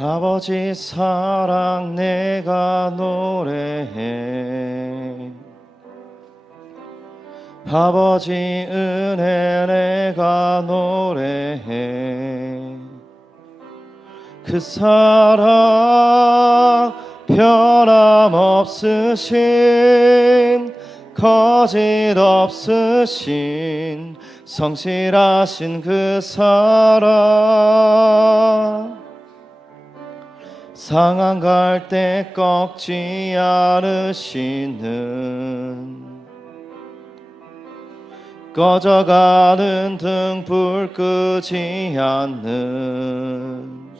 아버지 사랑 내가 노래해. 아버지 은혜 내가 노래해. 그 사랑 변함없으신 거짓 없으신 성실하신 그 사랑 상한 갈 때 꺾지 않으시는 꺼져가는 등불 끄지 않는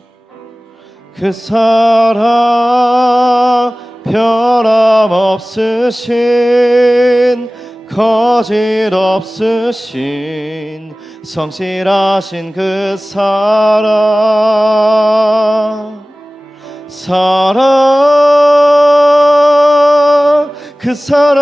그 사랑 변함없으신 거짓 없으신 성실하신 그 사랑 그 사랑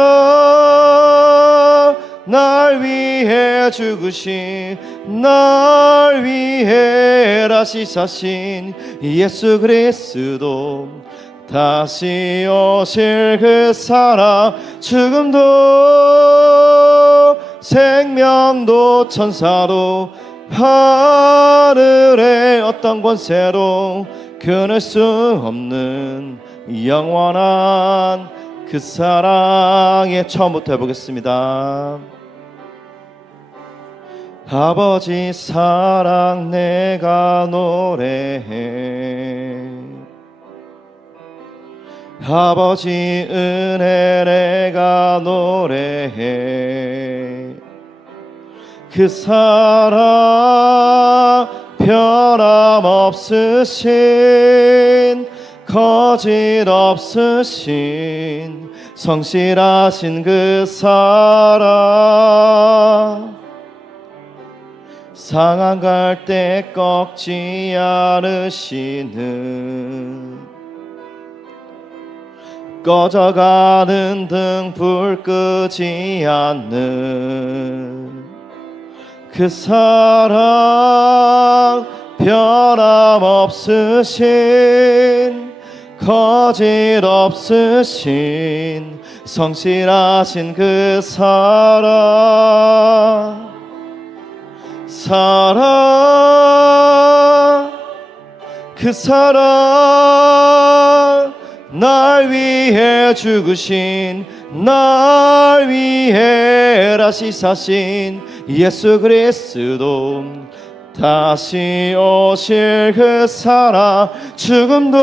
날 위해 죽으신 날 위해 다시 사신 예수 그리스도 다시 오실 그 사랑 죽음도 생명도 천사도 하늘의 어떤 권세도 끊을 수 없는 영원한 그 사랑의 처음부터 해보겠습니다. 아버지 사랑 내가 노래해. 아버지 은혜 내가 노래해. 그 사랑 변함없으신 거짓 없으신 성실하신 그 사랑 상한 갈 때 꺾지 않으시는 꺼져가는 등불 끄지 않는 그 사랑 변함없으신 거짓 없으신 성실하신 그 사랑 그 사랑 날 위해 죽으신 날 위해 다시 사신 예수 그리스도 다시 오실 그 사랑 죽음도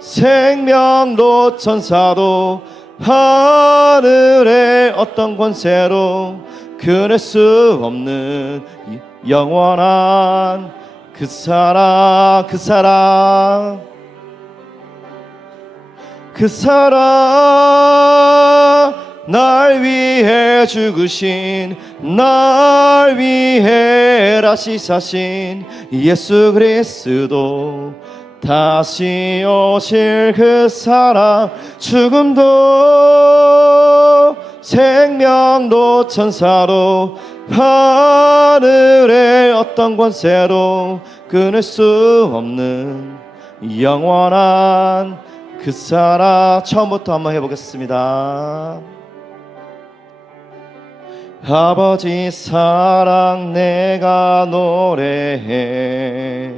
생명도 천사도 하늘의 어떤 권세로 끊을 수 없는 영원한 그 사랑 날 위해 죽으신 날 위해 다시 사신 예수 그리스도 다시 오실 그 사랑 죽음도 생명도 천사도 하늘의 어떤 권세로 끊을 수 없는 영원한 그 사랑 처음부터 한번 해보겠습니다. 아버지 사랑 내가 노래해.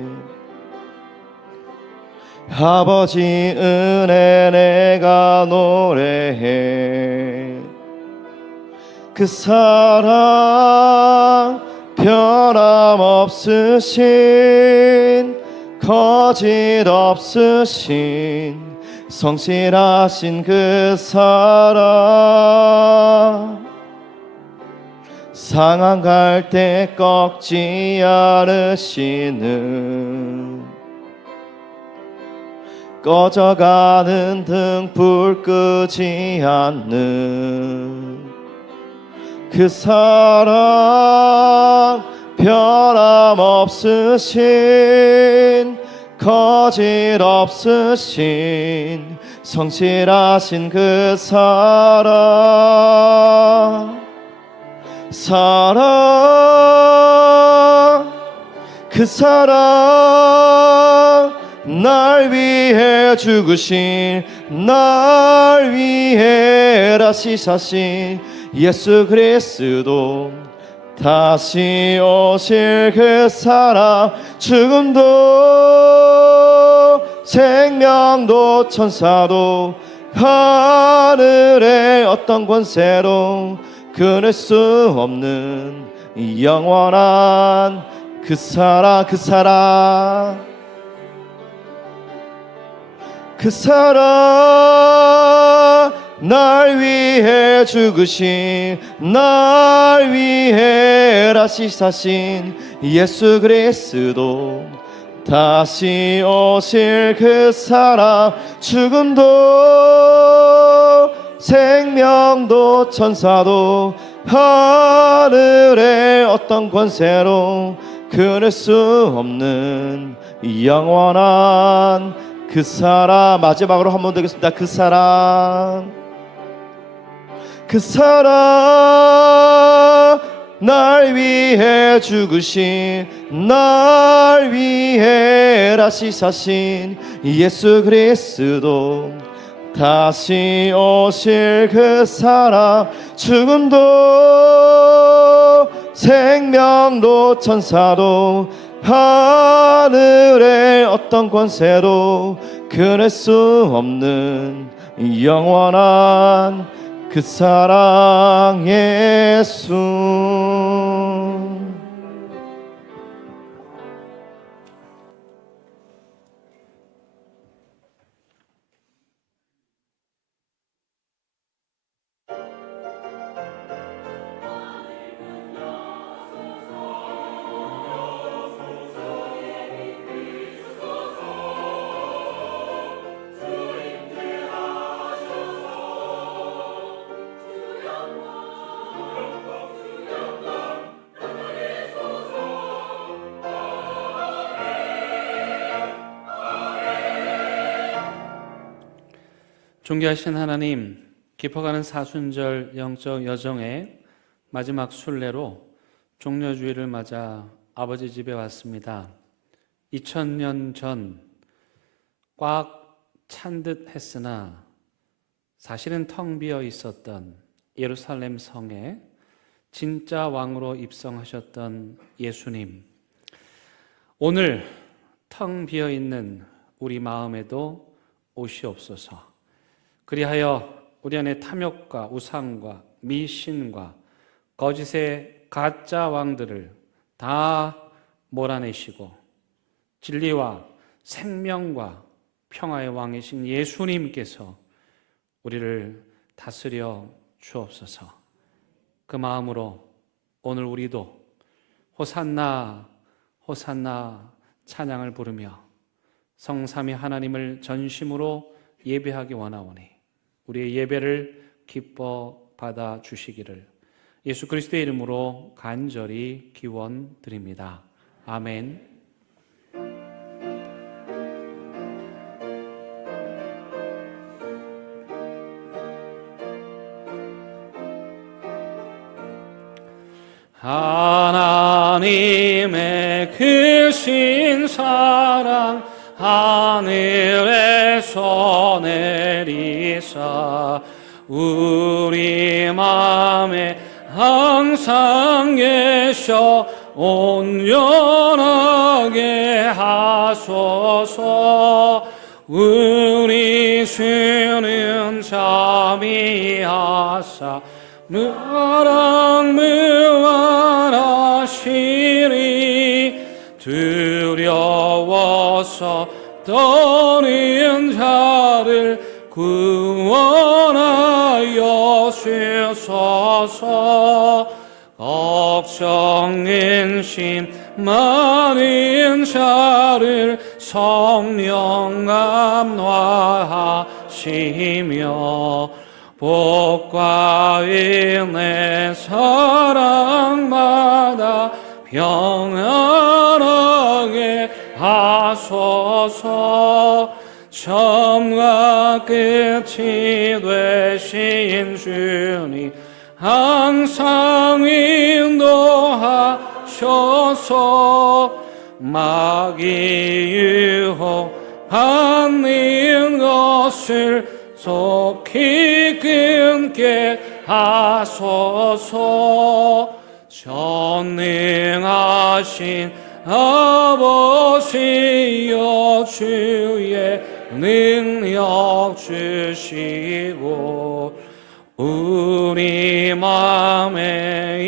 아버지 은혜 내가 노래해. 그 사랑 변함없으신 거짓 없으신 성실하신 그 사랑 상한 갈 때 꺾지 않으시는 꺼져가는 등불 끄지 않는 그 사랑 변함없으신 거짓 없으신 성실하신 그 사랑 그 사랑 날 위해 죽으신 날 위해 다시 사신 예수 그리스도 다시 오실 그 사랑 죽음도 생명도 천사도 하늘의 어떤 권세도 끊을 수 없는 영원한 그 사랑 그 사랑 그 사랑 날 위해 죽으신 날 위해 다시 사신 예수 그리스도 다시 오실 그 사랑 죽음도 생명도 천사도 하늘의 어떤 권세로 끊을 수 없는 영원한 그 사랑 마지막으로 한 번 더 하겠습니다. 그 사랑 그 사랑 날 위해 죽으신 날 위해 다시 사신 예수 그리스도 다시 오실 그 사랑 죽음도 생명도 천사도 하늘의 어떤 권세도 끊을 수 없는 영원한 그 사랑 예수. 존귀하신 하나님, 깊어가는 사순절 영적 여정의 마지막 순례로 종려주일을 맞아 아버지 집에 왔습니다. 2000년 전 꽉 찬 듯 했으나 사실은 텅 비어 있었던 예루살렘 성에 진짜 왕으로 입성하셨던 예수님, 오늘 텅 비어 있는 우리 마음에도 오시옵소서. 그리하여 우리 안에 탐욕과 우상과 미신과 거짓의 가짜 왕들을 다 몰아내시고 진리와 생명과 평화의 왕이신 예수님께서 우리를 다스려 주옵소서. 그 마음으로 오늘 우리도 호산나 호산나 찬양을 부르며 성삼위 하나님을 전심으로 예배하기 원하오니 우리의 예배를 기뻐 받아 주시기를 예수 그리스도의 이름으로 간절히 기원드립니다. 아멘. 하나님의 크신 사랑 하늘에서 내리사 우리 마음에 항상 계셔 온전하게 하소서. 우리 주는 자비하사 무한하시니 두려워서 떠는 자를 구원하여 주소서. 걱정 근심 많은 자를 성령 감화하시며 복과 은혜 사랑마다 평안하게 하소서. 처음과 끝이 되신 주님 항상 인도하셔서 마귀 유혹받는 것을 속히 끊게 하소서. 전능하신 아버지여 주의 능력 주시고 우리 마음에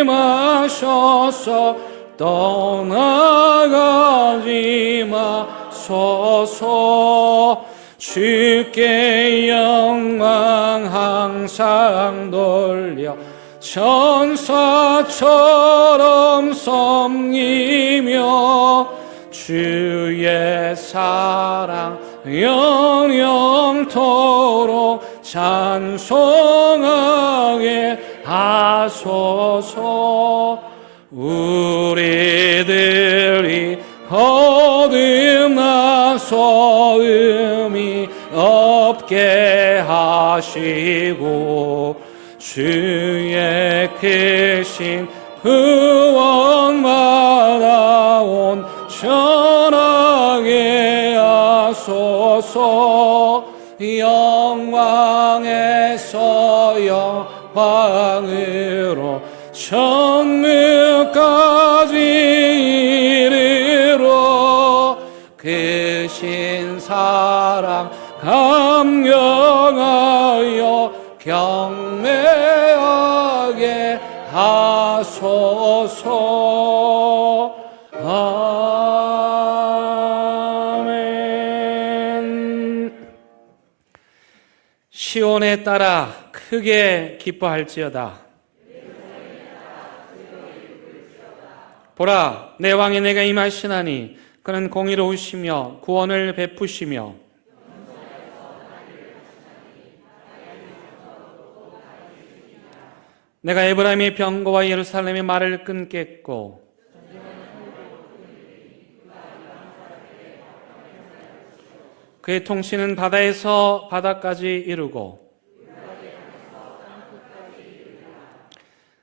임하셔서 떠나가지 마소서. 주께 영광 항상 돌려 천사처럼 섬기며 주의 사랑 영영토록 찬송하게 하소서. 우리들이 거듭나서 의미 없게 하시고 주의 크신 구원 받아온 전하게 하소서. 영광에서 영광으로 천국까지 이르러 크신 사랑 감격하여 경배하게 하소서. 아멘. 시온에 따라 크게 기뻐할지어다. 보라, 내 왕의 내가 임하시나니 그는 공의로우시며 구원을 베푸시며 내가 에브라임의 병거와 예루살렘의 말을 끊겠고 그의 통치는 바다에서 바다까지 이르고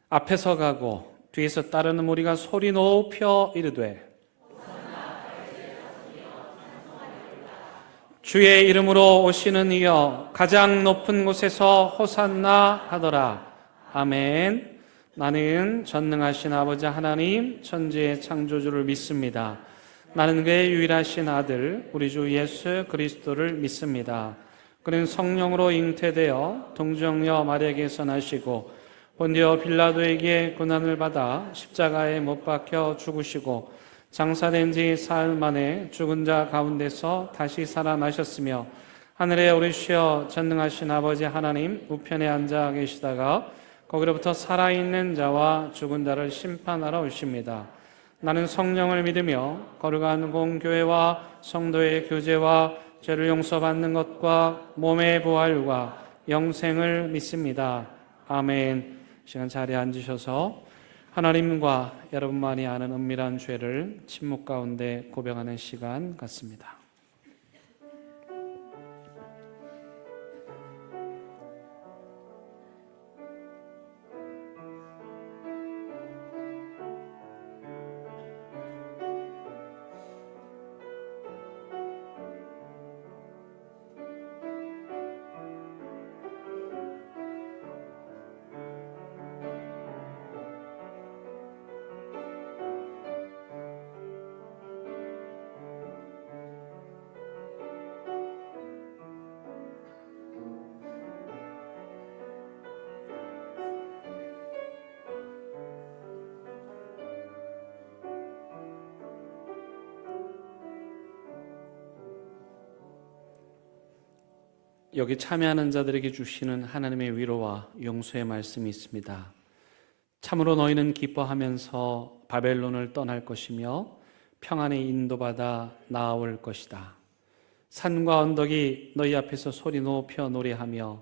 앞에서 가고 뒤에서 따르는 무리가 소리 높여 이르되 주의 이름으로 오시는 이여 가장 높은 곳에서 호산나 하더라. 아멘. 나는 전능하신 아버지 하나님 천지의 창조주를 믿습니다. 나는 그의 유일하신 아들 우리 주 예수 그리스도를 믿습니다. 그는 성령으로 잉태되어 동정녀 마리아에게서 나시고 본디오 빌라도에게 고난을 받아 십자가에 못 박혀 죽으시고 장사된 지 사흘 만에 죽은 자 가운데서 다시 살아나셨으며 하늘에 오르시어 전능하신 아버지 하나님 우편에 앉아 계시다가 거기로부터 살아있는 자와 죽은 자를 심판하러 오십니다. 나는 성령을 믿으며 거룩한 공교회와 성도의 교제와 죄를 용서받는 것과 몸의 부활과 영생을 믿습니다. 아멘. 시간 자리에 앉으셔서 하나님과 여러분만이 아는 은밀한 죄를 침묵 가운데 고백하는 시간 갖습니다. 여기 참여하는 자들에게 주시는 하나님의 위로와 용서의 말씀이 있습니다. 참으로 너희는 기뻐하면서 바벨론을 떠날 것이며 평안에 인도받아 나아올 것이다. 산과 언덕이 너희 앞에서 소리 높여 노래하며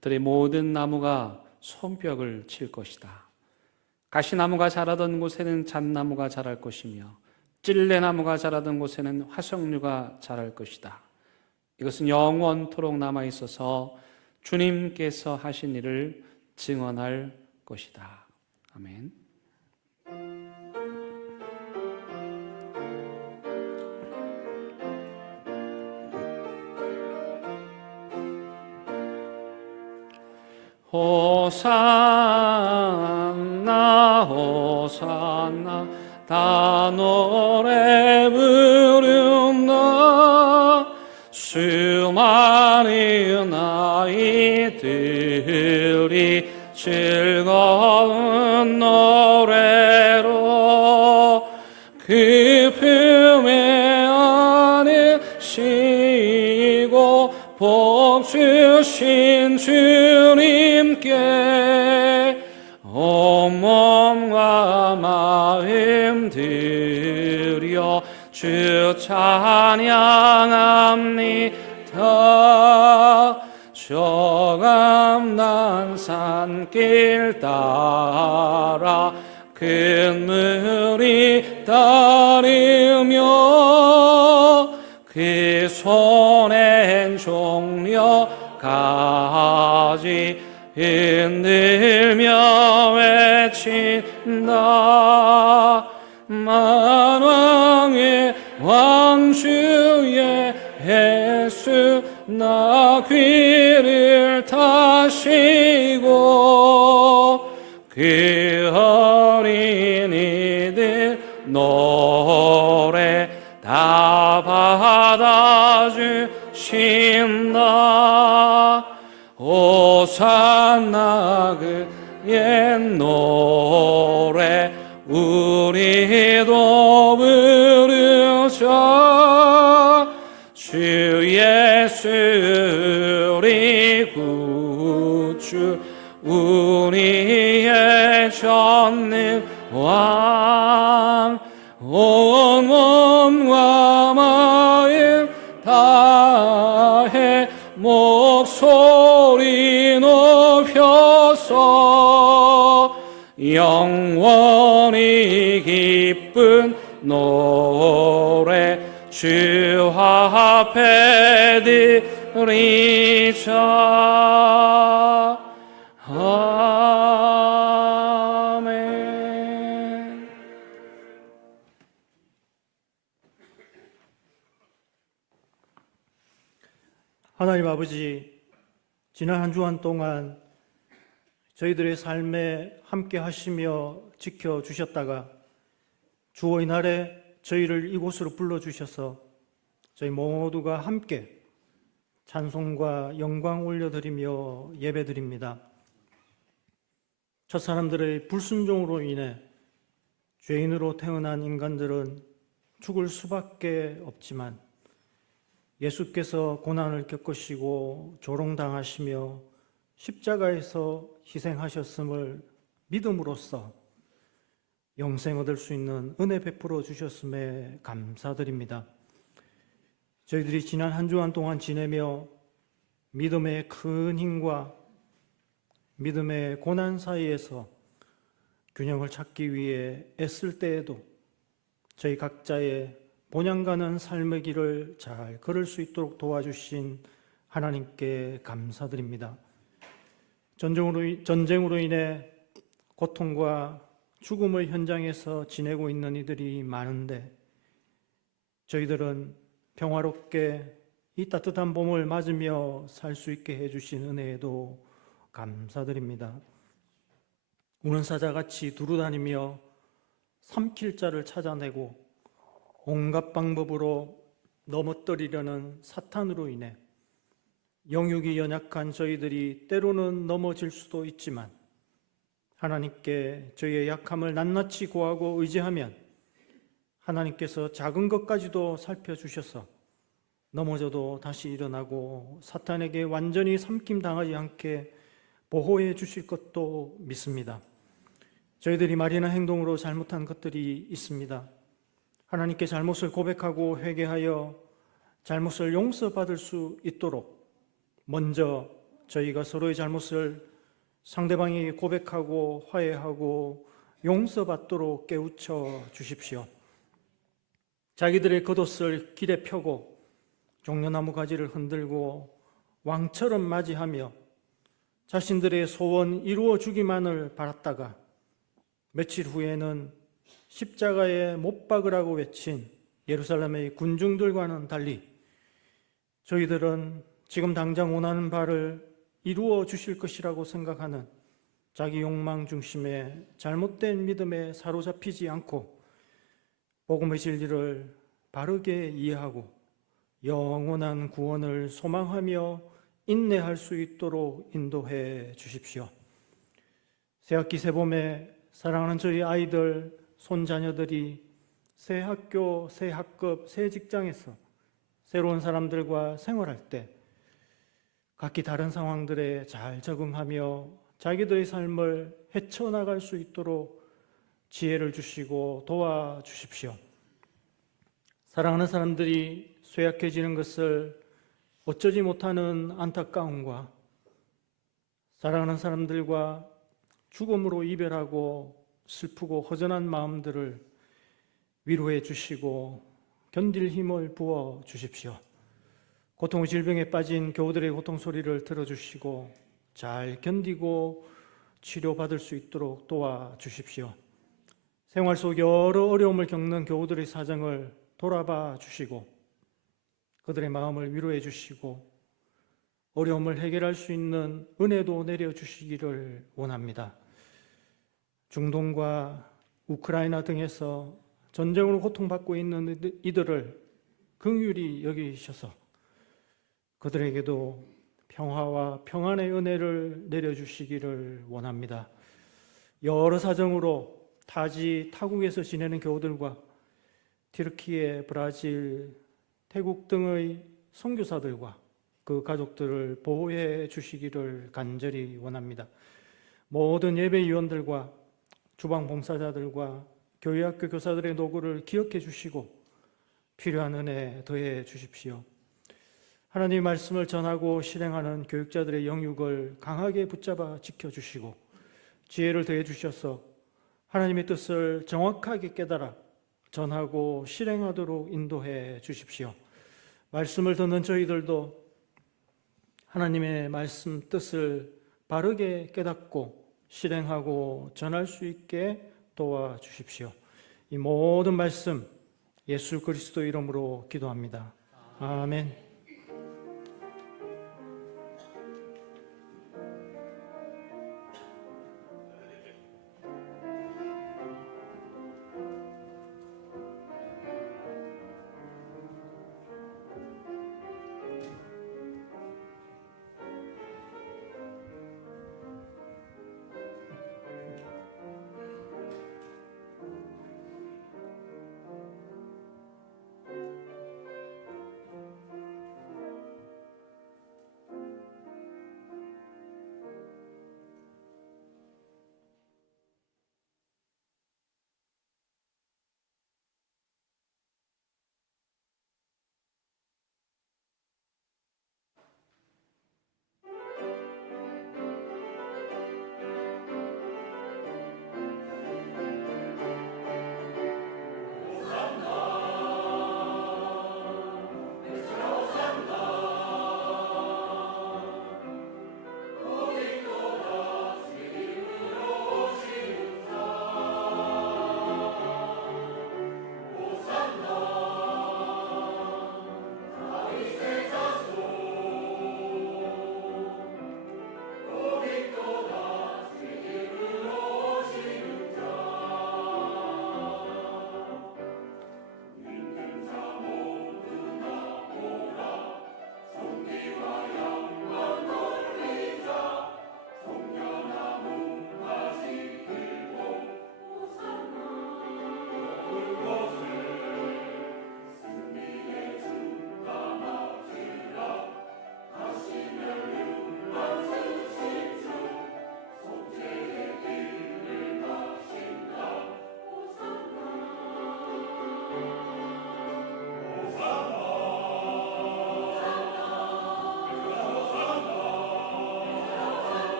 들의 모든 나무가 손뼉을 칠 것이다. 가시나무가 자라던 곳에는 잣나무가 자랄 것이며 찔레나무가 자라던 곳에는 화석류가 자랄 것이다. 이것은 영원토록 남아있어서 주님께서 하신 일을 증언할 것이다. 아멘. 호산나 호산나 다 노래 부른다. 수많은 아이들이 즐거운 노래로 그 품에 안으시고 복 주신 주님께 온몸과 마음 들여 주 찬양합니다. 저감난 산길 따라 큰 물이 따르며 그 손엔 종려 가지 흔들며 외친다. 만왕의 왕주의 예수 나 귀를 타시고 그 어린이들 노래 다 받아주신다. 호산나 그의 노래 우리도 부르자. 주 예수 우리 구주 우리의 전능왕 온 몸과 마음 다해 목소리 높여서 영원히 기쁜 노래 주 앞에 드리자. 아멘. 하나님 아버지, 지난 한 주간 동안 저희들의 삶에 함께 하시며 지켜주셨다가 주어 이날에 저희를 이곳으로 불러주셔서 저희 모두가 함께 찬송과 영광 올려드리며 예배드립니다. 첫사람들의 불순종으로 인해 죄인으로 태어난 인간들은 죽을 수밖에 없지만 예수께서 고난을 겪으시고 조롱당하시며 십자가에서 희생하셨음을 믿음으로써 영생 얻을 수 있는 은혜 베풀어 주셨음에 감사드립니다. 저희들이 지난 한 주간 동안 지내며 믿음의 큰 힘과 믿음의 고난 사이에서 균형을 찾기 위해 애쓸 때에도 저희 각자의 본향가는 삶의 길을 잘 걸을 수 있도록 도와주신 하나님께 감사드립니다. 전쟁으로 인해 고통과 죽음의 현장에서 지내고 있는 이들이 많은데 저희들은 평화롭게 이 따뜻한 봄을 맞으며 살 수 있게 해주신 은혜에도 감사드립니다. 우는 사자같이 두루다니며 삼킬 자를 찾아내고 온갖 방법으로 넘어뜨리려는 사탄으로 인해 영육이 연약한 저희들이 때로는 넘어질 수도 있지만 하나님께 저희의 약함을 낱낱이 고하고 의지하면 하나님께서 작은 것까지도 살펴주셔서 넘어져도 다시 일어나고 사탄에게 완전히 삼킴당하지 않게 보호해 주실 것도 믿습니다. 저희들이 말이나 행동으로 잘못한 것들이 있습니다. 하나님께 잘못을 고백하고 회개하여 잘못을 용서받을 수 있도록 먼저 저희가 서로의 잘못을 상대방에게 고백하고 화해하고 용서받도록 깨우쳐 주십시오. 자기들의 겉옷을 길에 펴고 종려나무 가지를 흔들고 왕처럼 맞이하며 자신들의 소원 이루어 주기만을 바랐다가 며칠 후에는 십자가에 못 박으라고 외친 예루살렘의 군중들과는 달리 저희들은 지금 당장 원하는 바를 이루어 주실 것이라고 생각하는 자기 욕망 중심의 잘못된 믿음에 사로잡히지 않고 복음의 진리를 바르게 이해하고 영원한 구원을 소망하며 인내할 수 있도록 인도해 주십시오. 새학기 새봄에 사랑하는 저희 아이들, 손자녀들이 새 학교, 새 학급, 새 직장에서 새로운 사람들과 생활할 때 각기 다른 상황들에 잘 적응하며 자기들의 삶을 헤쳐나갈 수 있도록 지혜를 주시고 도와주십시오. 사랑하는 사람들이 쇠약해지는 것을 어쩌지 못하는 안타까움과 사랑하는 사람들과 죽음으로 이별하고 슬프고 허전한 마음들을 위로해 주시고 견딜 힘을 부어 주십시오. 고통 질병에 빠진 교우들의 고통 소리를 들어주시고 잘 견디고 치료받을 수 있도록 도와주십시오. 생활 속 여러 어려움을 겪는 교우들의 사정을 돌아봐 주시고 그들의 마음을 위로해 주시고 어려움을 해결할 수 있는 은혜도 내려주시기를 원합니다. 중동과 우크라이나 등에서 전쟁으로 고통받고 있는 이들을 긍휼히 여기셔서 그들에게도 평화와 평안의 은혜를 내려주시기를 원합니다. 여러 사정으로 타지 타국에서 지내는 교우들과 튀르키예, 브라질, 태국 등의 선교사들과 그 가족들을 보호해 주시기를 간절히 원합니다. 모든 예배위원들과 주방봉사자들과 교회학교 교사들의 노고를 기억해 주시고 필요한 은혜 더해 주십시오. 하나님의 말씀을 전하고 실행하는 교육자들의 영육을 강하게 붙잡아 지켜주시고 지혜를 더해 주셔서 하나님의 뜻을 정확하게 깨달아 전하고 실행하도록 인도해 주십시오. 말씀을 듣는 저희들도 하나님의 말씀 뜻을 바르게 깨닫고 실행하고 전할 수 있게 도와주십시오. 이 모든 말씀 예수 그리스도 이름으로 기도합니다. 아멘.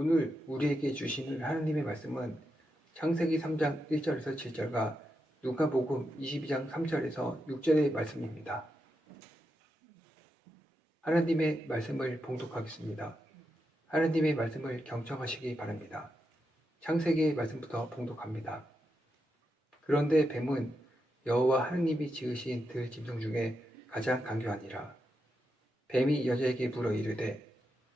오늘 우리에게 주시는 하나님의 말씀은 창세기 3장 1절에서 7절과 누가복음 22장 3절에서 6절의 말씀입니다. 하나님의 말씀을 봉독하겠습니다. 하나님의 말씀을 경청하시기 바랍니다. 창세기의 말씀부터 봉독합니다. 그런데 뱀은 여호와 하나님이 지으신 들 짐승 중에 가장 강교하니라. 뱀이 여자에게 물어 이르되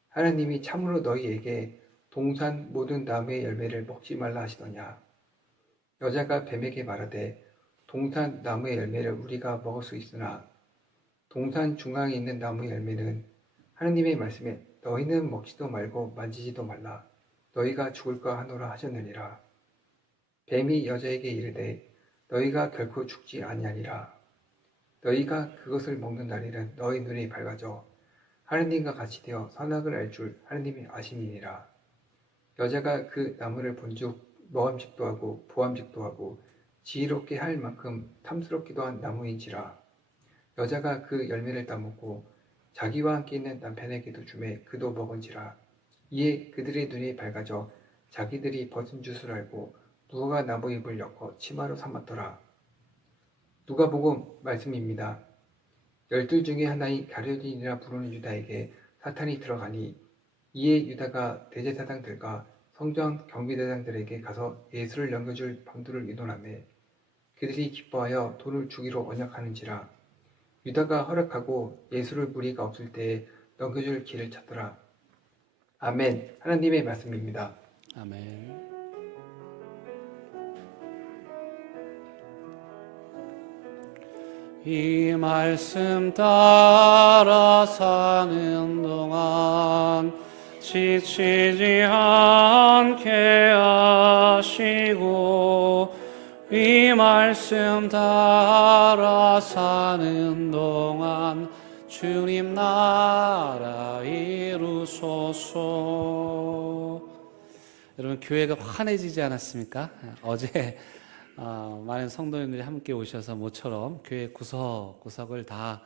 하나님이 참으로 너희에게 동산 모든 나무의 열매를 먹지 말라 하시더냐. 여자가 뱀에게 말하되 동산 나무의 열매를 우리가 먹을 수 있으나 동산 중앙에 있는 나무의 열매는 하나님의 말씀에 너희는 먹지도 말고 만지지도 말라 너희가 죽을까 하노라 하셨느니라. 뱀이 여자에게 이르되 너희가 결코 죽지 아니하리라. 너희가 그것을 먹는 날에는 너희 눈이 밝아져 하나님과 같이 되어 선악을 알 줄 하나님이 아심이니라. 여자가 그 나무를 본즉 먹음직도 하고 보암직도 하고 지혜롭게 할 만큼 탐스럽기도 한 나무인지라. 여자가 그 열매를 따먹고 자기와 함께 있는 남편에게도 주매 그도 먹은지라. 이에 그들의 눈이 밝아져 자기들이 벗은 줄을 알고 누가 나무 잎을 엮어 치마로 삼았더라. 누가복음 말씀입니다. 12 중에 하나인 가룟유다인이라 부르는 유다에게 사탄이 들어가니 이에 유다가 대제사장들과 성전 경비대장들에게 가서 예수를 넘겨줄 방도를 의논하매 그들이 기뻐하여 돈을 주기로 언약하는지라. 유다가 허락하고 예수를 무리가 없을 때에 넘겨줄 길을 찾더라. 아멘. 하나님의 말씀입니다. 아멘. 이 말씀 따라 사는 동안 지치지 않게 하시고 이 말씀 따라 사는 동안 주님 나라 이루소서. 여러분 교회가 환해지지 않았습니까? 어제 많은 성도님들이 함께 오셔서 모처럼 교회 구석구석을 다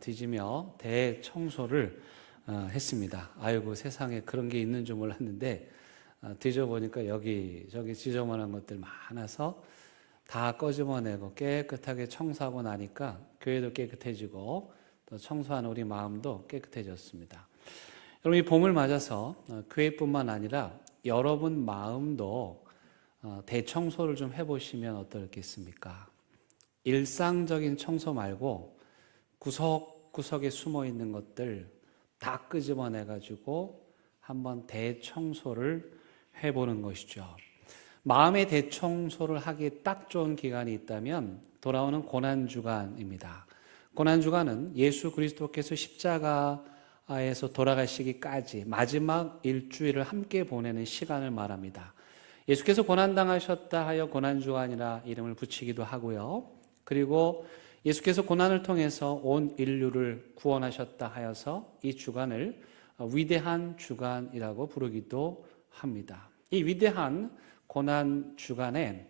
뒤지며 대청소를 했습니다. 아이고 세상에 그런 게 있는 줄 몰랐는데 뒤져보니까 여기저기 지저분한 것들 많아서 다 꺼집어내고 깨끗하게 청소하고 나니까 교회도 깨끗해지고 또 청소하는 우리 마음도 깨끗해졌습니다. 여러분 이 봄을 맞아서 교회뿐만 아니라 여러분 마음도 대청소를 좀 해보시면 어떻겠습니까? 일상적인 청소 말고 구석구석에 숨어있는 것들 다 끄집어내가지고 한번 대청소를 해보는 것이죠. 마음의 대청소를 하기에 딱 좋은 기간이 있다면 돌아오는 고난주간입니다. 고난주간은 예수 그리스도께서 십자가에서 돌아가시기까지 마지막 일주일을 함께 보내는 시간을 말합니다. 예수께서 고난당하셨다 하여 고난주간이라 이름을 붙이기도 하고요. 그리고 예수께서 고난을 통해서 온 인류를 구원하셨다 하여서 이 주간을 위대한 주간이라고 부르기도 합니다. 이 위대한 고난 주간에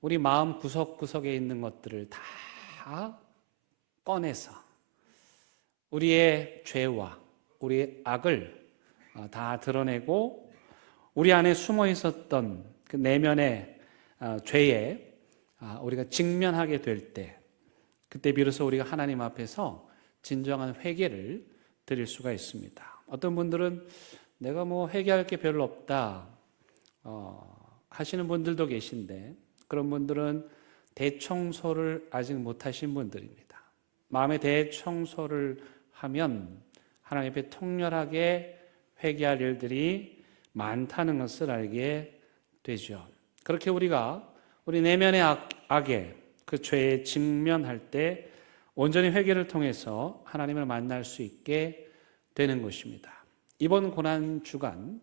우리 마음 구석구석에 있는 것들을 다 꺼내서 우리의 죄와 우리의 악을 다 드러내고 우리 안에 숨어 있었던 그 내면의 죄에 우리가 직면하게 될 때 그때 비로소 우리가 하나님 앞에서 진정한 회개를 드릴 수가 있습니다. 어떤 분들은 내가 뭐 회개할 게 별로 없다 하시는 분들도 계신데 그런 분들은 대청소를 아직 못하신 분들입니다. 마음의 대청소를 하면 하나님 앞에 통렬하게 회개할 일들이 많다는 것을 알게 되죠. 그렇게 우리가 우리 내면의 악에 그 죄에 직면할 때 온전히 회개를 통해서 하나님을 만날 수 있게 되는 것입니다. 이번 고난주간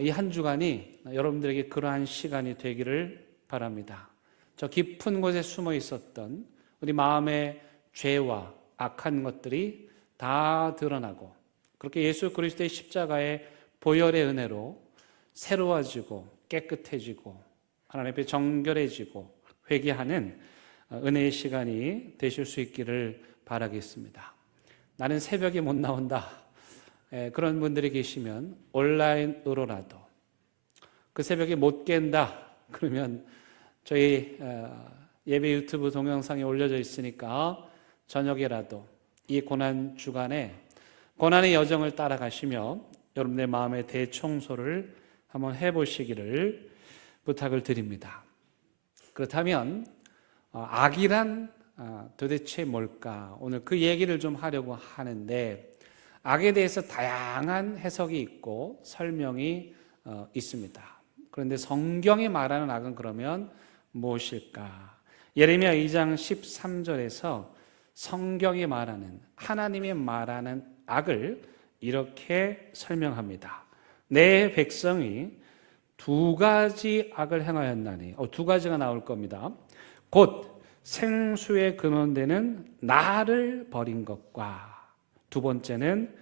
이 한 주간이 여러분들에게 그러한 시간이 되기를 바랍니다. 저 깊은 곳에 숨어 있었던 우리 마음의 죄와 악한 것들이 다 드러나고 그렇게 예수 그리스도의 십자가의 보혈의 은혜로 새로워지고 깨끗해지고 하나님 앞에 정결해지고 회개하는 은혜의 시간이 되실 수 있기를 바라겠습니다. 나는 새벽에 못 나온다. 그런 분들이 계시면 온라인으로라도 그 새벽에 못 깬다 그러면 저희 예배 유튜브 동영상이 올려져 있으니까 저녁에라도 이 고난 주간에 고난의 여정을 따라가시며 여러분의 마음의 대청소를 한번 해보시기를 부탁을 드립니다. 그렇다면 악이란 도대체 뭘까? 오늘 그 얘기를 좀 하려고 하는데, 악에 대해서 다양한 해석이 있고 설명이 있습니다. 그런데 성경이 말하는 악은 그러면 무엇일까? 예레미야 2장 13절에서 성경이 말하는, 하나님이 말하는 악을 이렇게 설명합니다. 내 백성이 두 가지 악을 행하였나니, 두 가지가 나올 겁니다. 곧 생수의 근원되는 나를 버린 것과, 두 번째는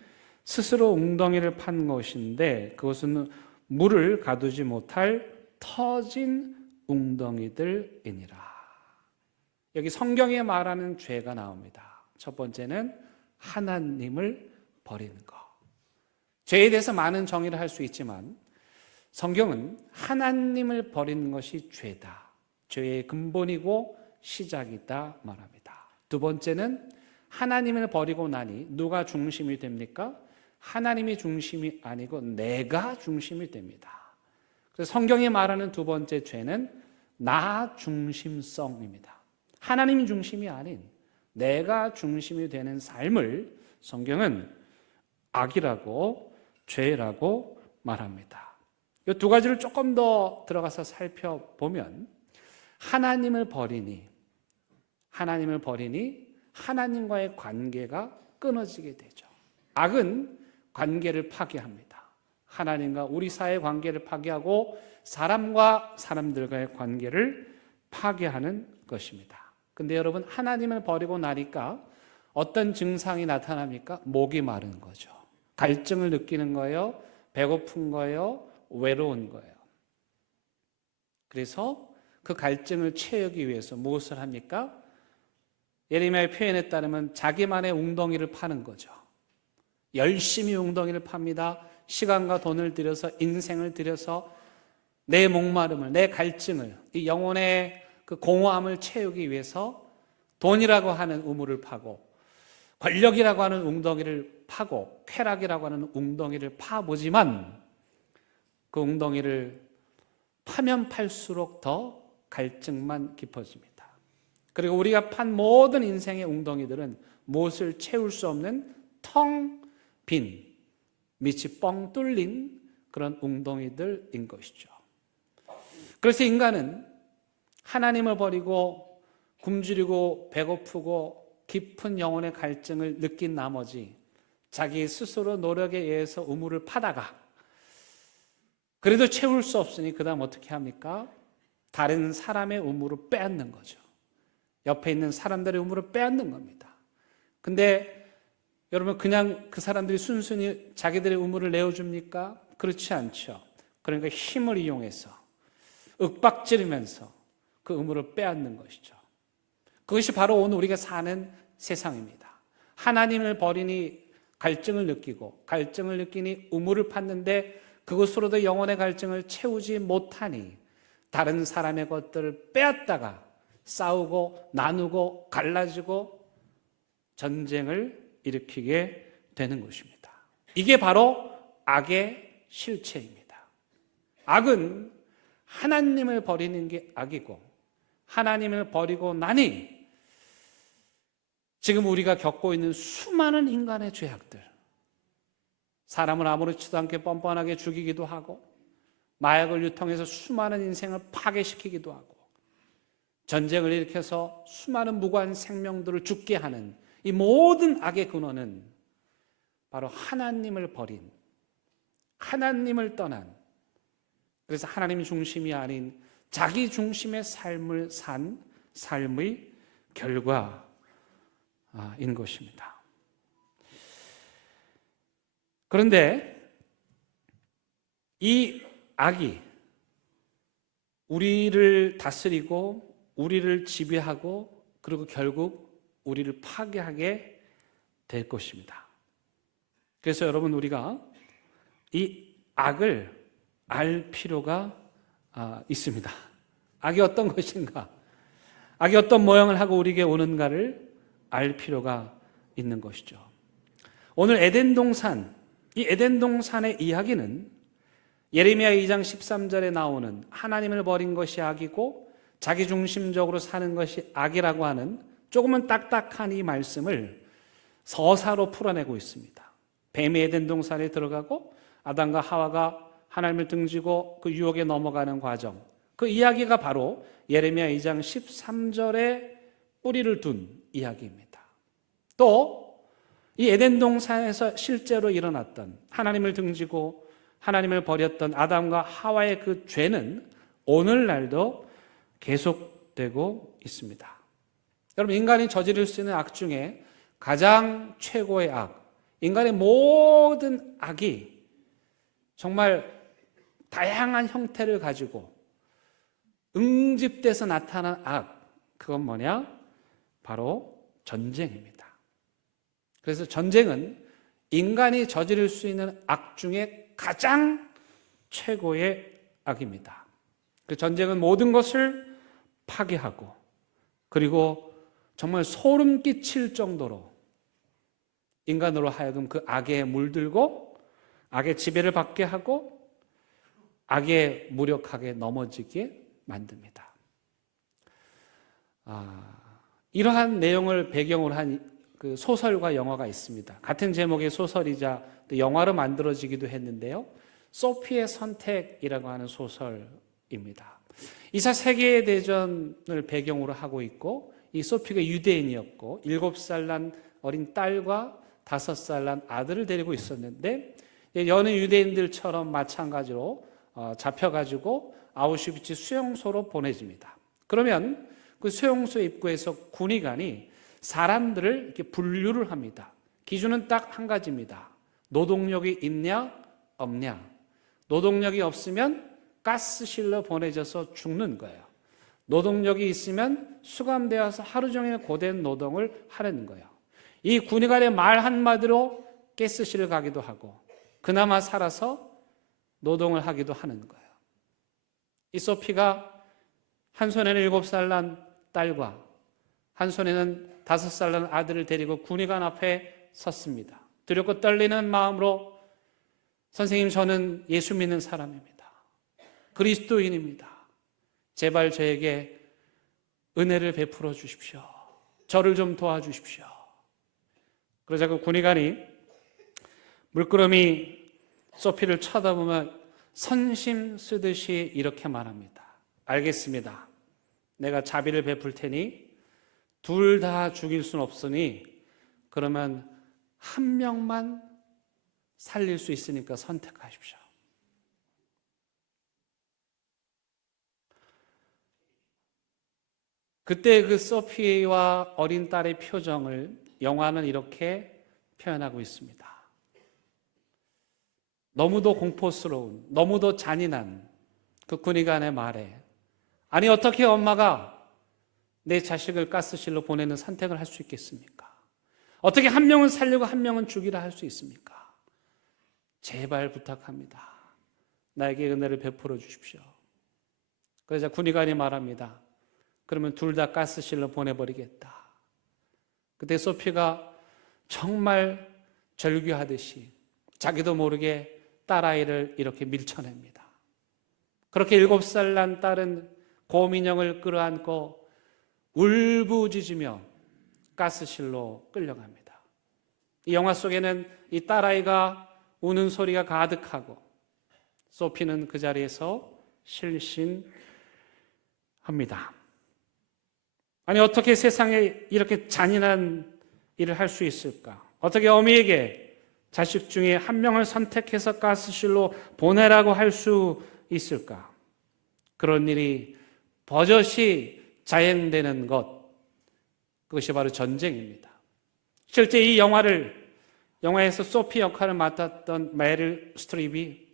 스스로 웅덩이를 판 것인데 그것은 물을 가두지 못할 터진 웅덩이들이니라. 여기 성경에 말하는 죄가 나옵니다. 첫 번째는 하나님을 버리는 것. 죄에 대해서 많은 정의를 할 수 있지만 성경은 하나님을 버리는 것이 죄다, 죄의 근본이고 시작이다 말합니다. 두 번째는 하나님을 버리고 나니 누가 중심이 됩니까? 하나님이 중심이 아니고 내가 중심이 됩니다. 그래서 성경이 말하는 두 번째 죄는 나 중심성입니다. 하나님이 중심이 아닌 내가 중심이 되는 삶을 성경은 악이라고, 죄라고 말합니다. 이 두 가지를 조금 더 들어가서 살펴보면 하나님을 버리니 하나님과의 관계가 끊어지게 되죠. 악은 관계를 파괴합니다. 하나님과 우리 사이의 관계를 파괴하고 사람과 사람들과의 관계를 파괴하는 것입니다. 근데 여러분, 하나님을 버리고 나니까 어떤 증상이 나타납니까? 목이 마른 거죠. 갈증을 느끼는 거예요. 배고픈 거예요. 외로운 거예요. 그래서 그 갈증을 채우기 위해서 무엇을 합니까? 예레미야의 표현에 따르면 자기만의 웅덩이를 파는 거죠. 열심히 웅덩이를 팝니다. 시간과 돈을 들여서, 인생을 들여서 내 목마름을, 내 갈증을, 이 영혼의 그 공허함을 채우기 위해서 돈이라고 하는 우물을 파고, 권력이라고 하는 웅덩이를 파고, 쾌락이라고 하는 웅덩이를 파보지만 그 웅덩이를 파면 팔수록 더 갈증만 깊어집니다. 그리고 우리가 판 모든 인생의 웅덩이들은 무엇을 채울 수 없는 텅 빈, 밑이 뻥 뚫린 그런 웅덩이들인 것이죠. 그래서 인간은 하나님을 버리고 굶주리고 배고프고 깊은 영혼의 갈증을 느낀 나머지 자기 스스로 노력에 의해서 우물을 파다가 그래도 채울 수 없으니 그 다음 어떻게 합니까? 다른 사람의 우물을 빼앗는 거죠. 옆에 있는 사람들의 우물을 빼앗는 겁니다. 근데 여러분, 그냥 그 사람들이 순순히 자기들의 우물을 내어줍니까? 그렇지 않죠. 그러니까 힘을 이용해서 윽박지르면서 그 우물을 빼앗는 것이죠. 그것이 바로 오늘 우리가 사는 세상입니다. 하나님을 버리니 갈증을 느끼고, 갈증을 느끼니 우물을 팠는데 그것으로도 영혼의 갈증을 채우지 못하니 다른 사람의 것들을 빼앗다가 싸우고 나누고 갈라지고 전쟁을 일으키게 되는 것입니다. 이게 바로 악의 실체입니다. 악은 하나님을 버리는 게 악이고, 하나님을 버리고 나니 지금 우리가 겪고 있는 수많은 인간의 죄악들, 사람을 아무렇지도 않게 뻔뻔하게 죽이기도 하고, 마약을 유통해서 수많은 인생을 파괴시키기도 하고, 전쟁을 일으켜서 수많은 무고한 생명들을 죽게 하는 이 모든 악의 근원은 바로 하나님을 버린, 하나님을 떠난, 그래서 하나님 중심이 아닌 자기 중심의 삶을 산 삶의 결과인 것입니다. 그런데 이 악이 우리를 다스리고 우리를 지배하고 그리고 결국 우리를 파괴하게 될 것입니다. 그래서 여러분, 우리가 이 악을 알 필요가 있습니다. 악이 어떤 것인가, 악이 어떤 모양을 하고 우리에게 오는가를 알 필요가 있는 것이죠. 오늘 에덴 동산, 이 에덴 동산의 이야기는 예레미야 2장 13절에 나오는 하나님을 버린 것이 악이고 자기중심적으로 사는 것이 악이라고 하는 조금은 딱딱한 이 말씀을 서사로 풀어내고 있습니다. 뱀이 에덴 동산에 들어가고 아담과 하와가 하나님을 등지고 그 유혹에 넘어가는 과정, 그 이야기가 바로 예레미야 2장 13절에 뿌리를 둔 이야기입니다. 또 이 에덴 동산에서 실제로 일어났던 하나님을 등지고 하나님을 버렸던 아담과 하와의 그 죄는 오늘날도 계속되고 있습니다. 여러분, 인간이 저지를 수 있는 악 중에 가장 최고의 악, 인간의 모든 악이 정말 다양한 형태를 가지고 응집돼서 나타난 악, 그건 뭐냐? 바로 전쟁입니다. 그래서 전쟁은 인간이 저지를 수 있는 악 중에 가장 최고의 악입니다. 그 전쟁은 모든 것을 파괴하고, 그리고 정말 소름 끼칠 정도로 인간으로 하여금 그 악에 물들고 악의 지배를 받게 하고 악에 무력하게 넘어지게 만듭니다. 이러한 내용을 배경으로 한 그 소설과 영화가 있습니다. 같은 제목의 소설이자 또 영화로 만들어지기도 했는데요. 소피의 선택이라고 하는 소설입니다. 2차 세계대전을 배경으로 하고 있고, 이 소피가 유대인이었고 7살 난 어린 딸과 5살 난 아들을 데리고 있었는데, 여느 유대인들처럼 마찬가지로 잡혀가지고 아우슈비츠 수용소로 보내집니다. 그러면 그 수용소 입구에서 군의관이 사람들을 이렇게 분류를 합니다. 기준은 딱 한 가지입니다. 노동력이 있냐 없냐. 노동력이 없으면 가스실로 보내져서 죽는 거예요. 노동력이 있으면 수감되어서 하루 종일 고된 노동을 하는 거예요. 이 군의관의 말 한마디로 가스실을 가기도 하고 그나마 살아서 노동을 하기도 하는 거예요. 이 소피가 한 손에는 7살 난 딸과 한 손에는 5살 난 아들을 데리고 군의관 앞에 섰습니다. 두렵고 떨리는 마음으로, 선생님, 저는 예수 믿는 사람입니다. 그리스도인입니다. 제발 저에게 은혜를 베풀어 주십시오. 저를 좀 도와주십시오. 그러자 그 군의관이 물끄러미 소피를 쳐다보며 선심 쓰듯이 이렇게 말합니다. 알겠습니다. 내가 자비를 베풀 테니 둘 다 죽일 수는 없으니 그러면 한 명만 살릴 수 있으니까 선택하십시오. 그때 그 소피와 어린 딸의 표정을 영화는 이렇게 표현하고 있습니다. 너무도 공포스러운, 너무도 잔인한 그 군의관의 말에, 아니 어떻게 엄마가 내 자식을 가스실로 보내는 선택을 할 수 있겠습니까? 어떻게 한 명은 살리고 한 명은 죽이라 할 수 있습니까? 제발 부탁합니다. 나에게 은혜를 베풀어 주십시오. 그러자 군의관이 말합니다. 그러면 둘 다 가스실로 보내버리겠다. 그때 소피가 정말 절규하듯이 자기도 모르게 딸아이를 이렇게 밀쳐냅니다. 그렇게 7살 난 딸은 곰인형을 끌어안고 울부짖으며 가스실로 끌려갑니다. 이 영화 속에는 이 딸아이가 우는 소리가 가득하고 소피는 그 자리에서 실신합니다. 아니 어떻게 세상에 이렇게 잔인한 일을 할 수 있을까? 어떻게 어미에게 자식 중에 한 명을 선택해서 가스실로 보내라고 할 수 있을까? 그런 일이 버젓이 자행되는 것, 그것이 바로 전쟁입니다. 실제 이 영화에서 소피 역할을 맡았던 메릴 스트립이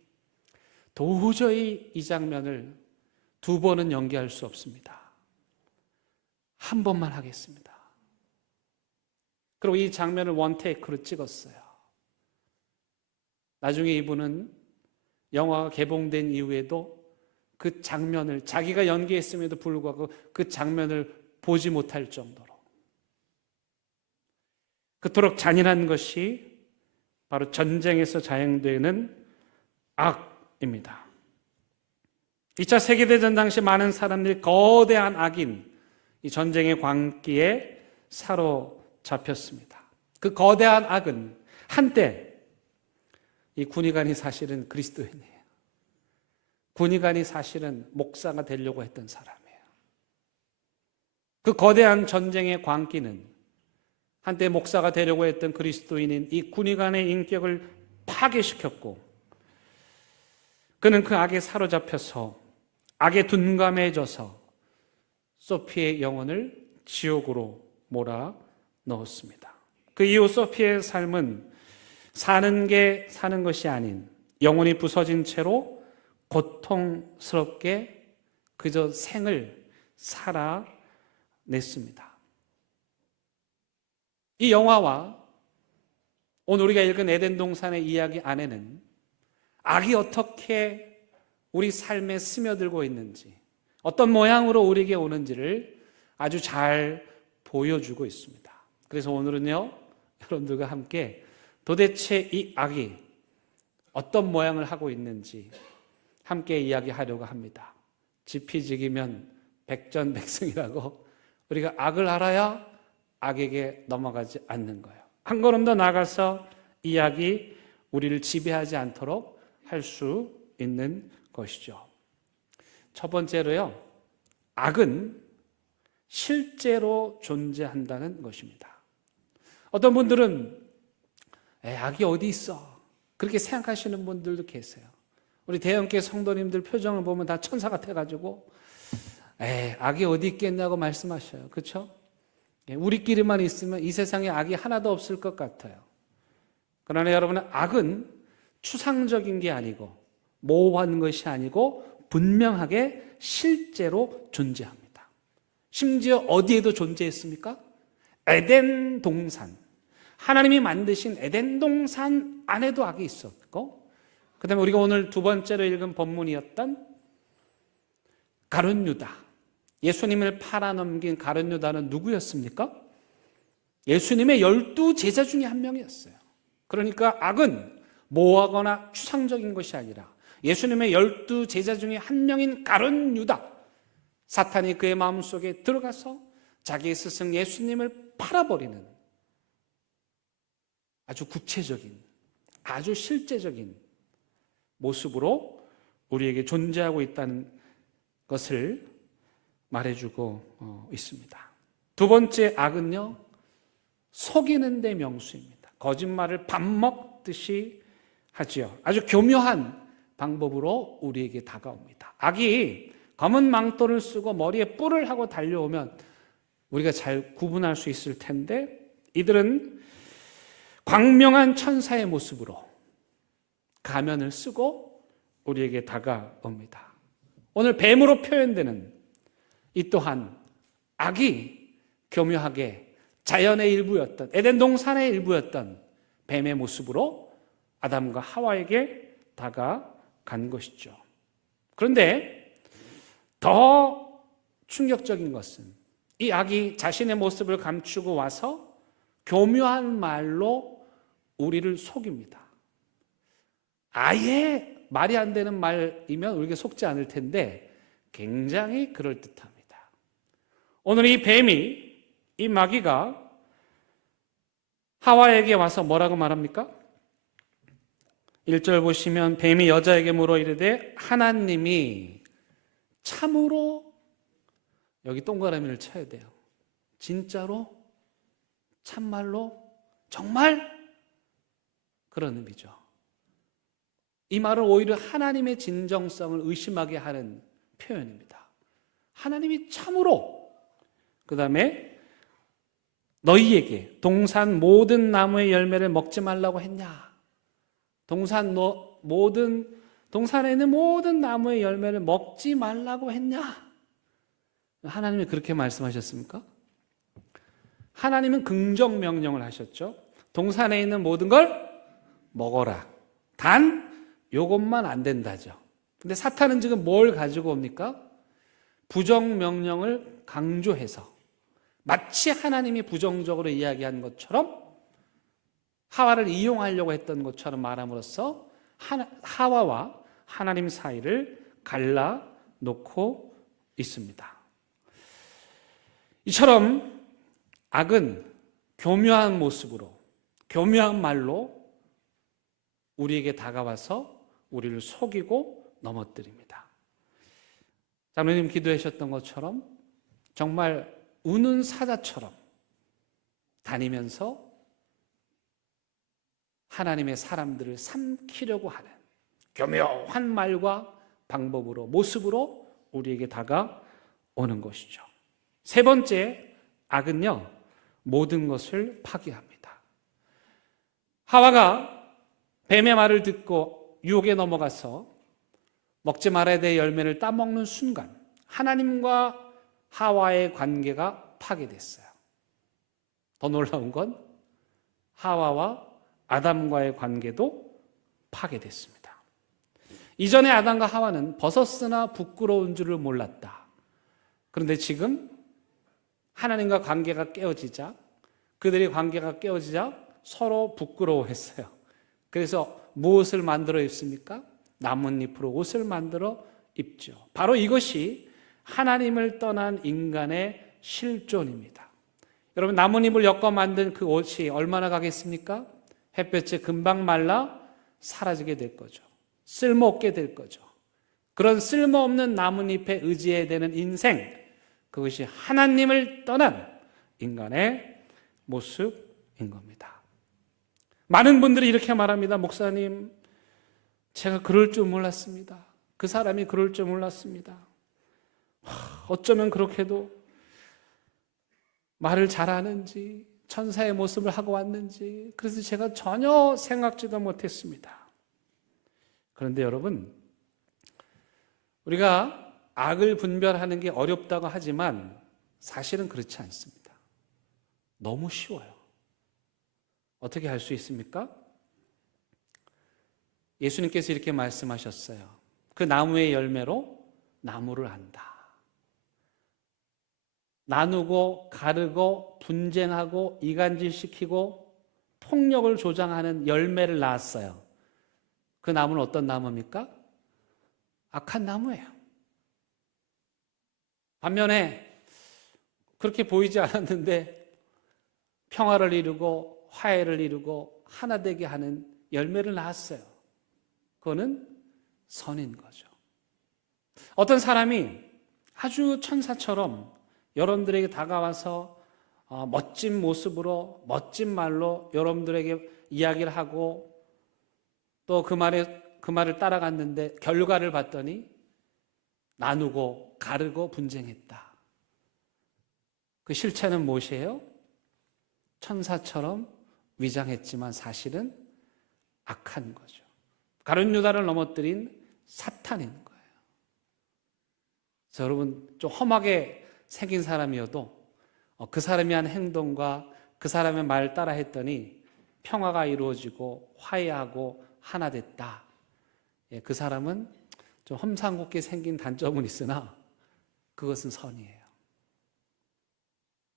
도저히 이 장면을 2번은 연기할 수 없습니다. 한 번만 하겠습니다. 그리고 이 장면을 원테이크로 찍었어요. 나중에 이분은 영화가 개봉된 이후에도 그 장면을 자기가 연기했음에도 불구하고 그 장면을 보지 못할 정도로 그토록 잔인한 것이 바로 전쟁에서 자행되는 악입니다. 2차 세계대전 당시 많은 사람들이 거대한 악인 이 전쟁의 광기에 사로잡혔습니다. 그 거대한 악은 한때 이 군의관이 사실은 그리스도인이에요. 군의관이 사실은 목사가 되려고 했던 사람이에요. 그 거대한 전쟁의 광기는 한때 목사가 되려고 했던 그리스도인인 이 군의관의 인격을 파괴시켰고 그는 그 악에 사로잡혀서 악에 둔감해져서 소피의 영혼을 지옥으로 몰아 넣었습니다. 그 이후 소피의 삶은 사는 게 사는 것이 아닌 영혼이 부서진 채로 고통스럽게 그저 생을 살아냈습니다. 이 영화와 오늘 우리가 읽은 에덴 동산의 이야기 안에는 악이 어떻게 우리 삶에 스며들고 있는지, 어떤 모양으로 우리에게 오는지를 아주 잘 보여주고 있습니다. 그래서 오늘은요, 여러분들과 함께 도대체 이 악이 어떤 모양을 하고 있는지 함께 이야기하려고 합니다. 지피지기면 백전백승이라고 우리가 악을 알아야 악에게 넘어가지 않는 거예요. 한 걸음 더 나아가서 이 악이 우리를 지배하지 않도록 할 수 있는 것이죠. 첫 번째로요, 악은 실제로 존재한다는 것입니다. 어떤 분들은 악이 어디 있어? 그렇게 생각하시는 분들도 계세요. 우리 대형교회 성도님들 표정을 보면 다 천사 같아가지고 악이 어디 있겠냐고 말씀하셔요. 그렇죠? 우리끼리만 있으면 이 세상에 악이 하나도 없을 것 같아요. 그러나 여러분은 악은 추상적인 게 아니고 모호한 것이 아니고 분명하게 실제로 존재합니다. 심지어 어디에도 존재했습니까? 에덴 동산, 하나님이 만드신 에덴 동산 안에도 악이 있었고, 그 다음에 우리가 오늘 두 번째로 읽은 본문이었던 가룟 유다, 예수님을 팔아넘긴 가룟 유다는 누구였습니까? 예수님의 12 제자 중에 한 명이었어요. 그러니까 악은 모호하거나 추상적인 것이 아니라 예수님의 12 제자 중에 한 명인 가룟 유다, 사탄이 그의 마음속에 들어가서 자기의 스승 예수님을 팔아버리는 아주 구체적인, 아주 실제적인 모습으로 우리에게 존재하고 있다는 것을 말해주고 있습니다. 두 번째 악은요, 속이는 데 명수입니다. 거짓말을 밥 먹듯이 하지요. 아주 교묘한 방법으로 우리에게 다가옵니다. 악이 검은 망토를 쓰고 머리에 뿔을 하고 달려오면 우리가 잘 구분할 수 있을 텐데, 이들은 광명한 천사의 모습으로 가면을 쓰고 우리에게 다가옵니다. 오늘 뱀으로 표현되는 이 또한 악이 교묘하게 자연의 일부였던, 에덴 동산의 일부였던 뱀의 모습으로 아담과 하와에게 다가간 것이죠. 그런데 더 충격적인 것은 이 악이 자신의 모습을 감추고 와서 교묘한 말로 우리를 속입니다. 아예 말이 안 되는 말이면 우리에게 속지 않을 텐데 굉장히 그럴듯합니다. 오늘 이 뱀이, 이 마귀가 하와에게 와서 뭐라고 말합니까? 1절 보시면 뱀이 여자에게 물어 이르되 하나님이 참으로, 여기 동그라미를 쳐야 돼요. 진짜로? 참말로? 정말? 그런 의미죠. 이 말은 오히려 하나님의 진정성을 의심하게 하는 표현입니다. 하나님이 참으로, 그 다음에 너희에게 동산 모든 나무의 열매를 먹지 말라고 했냐? 동산에 있는 모든 나무의 열매를 먹지 말라고 했냐? 하나님이 그렇게 말씀하셨습니까? 하나님은 긍정 명령을 하셨죠. 동산에 있는 모든 걸 먹어라. 단 요것만 안 된다죠. 근데 사탄은 지금 뭘 가지고 옵니까? 부정명령을 강조해서 마치 하나님이 부정적으로 이야기한 것처럼 하와를 이용하려고 했던 것처럼 말함으로써 하와와 하나님 사이를 갈라놓고 있습니다. 이처럼 악은 교묘한 모습으로, 교묘한 말로 우리에게 다가와서 우리를 속이고 넘어뜨립니다. 장로님 기도하셨던 것처럼 정말 우는 사자처럼 다니면서 하나님의 사람들을 삼키려고 하는 교묘한 말과 방법으로, 모습으로 우리에게 다가오는 것이죠. 세 번째, 악은요, 모든 것을 파괴합니다. 하와가 뱀의 말을 듣고 유혹에 넘어가서 먹지 말아야 될 열매를 따먹는 순간 하나님과 하와의 관계가 파괴됐어요. 더 놀라운 건 하와와 아담과의 관계도 파괴됐습니다. 이전에 아담과 하와는 벗었으나 부끄러운 줄을 몰랐다. 그런데 지금 하나님과 관계가 깨어지자, 그들의 관계가 깨어지자 서로 부끄러워했어요. 그래서 무엇을 만들어 입습니까? 나뭇잎으로 옷을 만들어 입죠. 바로 이것이 하나님을 떠난 인간의 실존입니다. 여러분, 나뭇잎을 엮어 만든 그 옷이 얼마나 가겠습니까? 햇볕에 금방 말라 사라지게 될 거죠. 쓸모없게 될 거죠. 그런 쓸모없는 나뭇잎에 의지해야 되는 인생, 그것이 하나님을 떠난 인간의 모습인 겁니다. 많은 분들이 이렇게 말합니다. 목사님, 제가 그럴 줄 몰랐습니다. 그 사람이 그럴 줄 몰랐습니다. 어쩌면 그렇게도 말을 잘하는지 천사의 모습을 하고 왔는지, 그래서 제가 전혀 생각지도 못했습니다. 그런데 여러분, 우리가 악을 분별하는 게 어렵다고 하지만 사실은 그렇지 않습니다. 너무 쉬워요. 어떻게 할 수 있습니까? 예수님께서 이렇게 말씀하셨어요. 그 나무의 열매로 나무를 안다. 나누고 가르고 분쟁하고 이간질시키고 폭력을 조장하는 열매를 낳았어요. 그 나무는 어떤 나무입니까? 악한 나무예요. 반면에 그렇게 보이지 않았는데 평화를 이루고 화해를 이루고 하나 되게 하는 열매를 낳았어요. 그거는 선인 거죠. 어떤 사람이 아주 천사처럼 여러분들에게 다가와서 멋진 모습으로, 멋진 말로 여러분들에게 이야기를 하고 또 그 말을 따라갔는데 결과를 봤더니 나누고 가르고 분쟁했다. 그 실체는 무엇이에요? 천사처럼 위장했지만 사실은 악한 거죠. 가룟 유다를 넘어뜨린 사탄인 거예요. 그래서 여러분, 좀 험하게 생긴 사람이어도 그 사람이 한 행동과 그 사람의 말 따라 했더니 평화가 이루어지고 화해하고 하나 됐다. 그 사람은 좀 험상궂게 생긴 단점은 있으나 그것은 선이에요.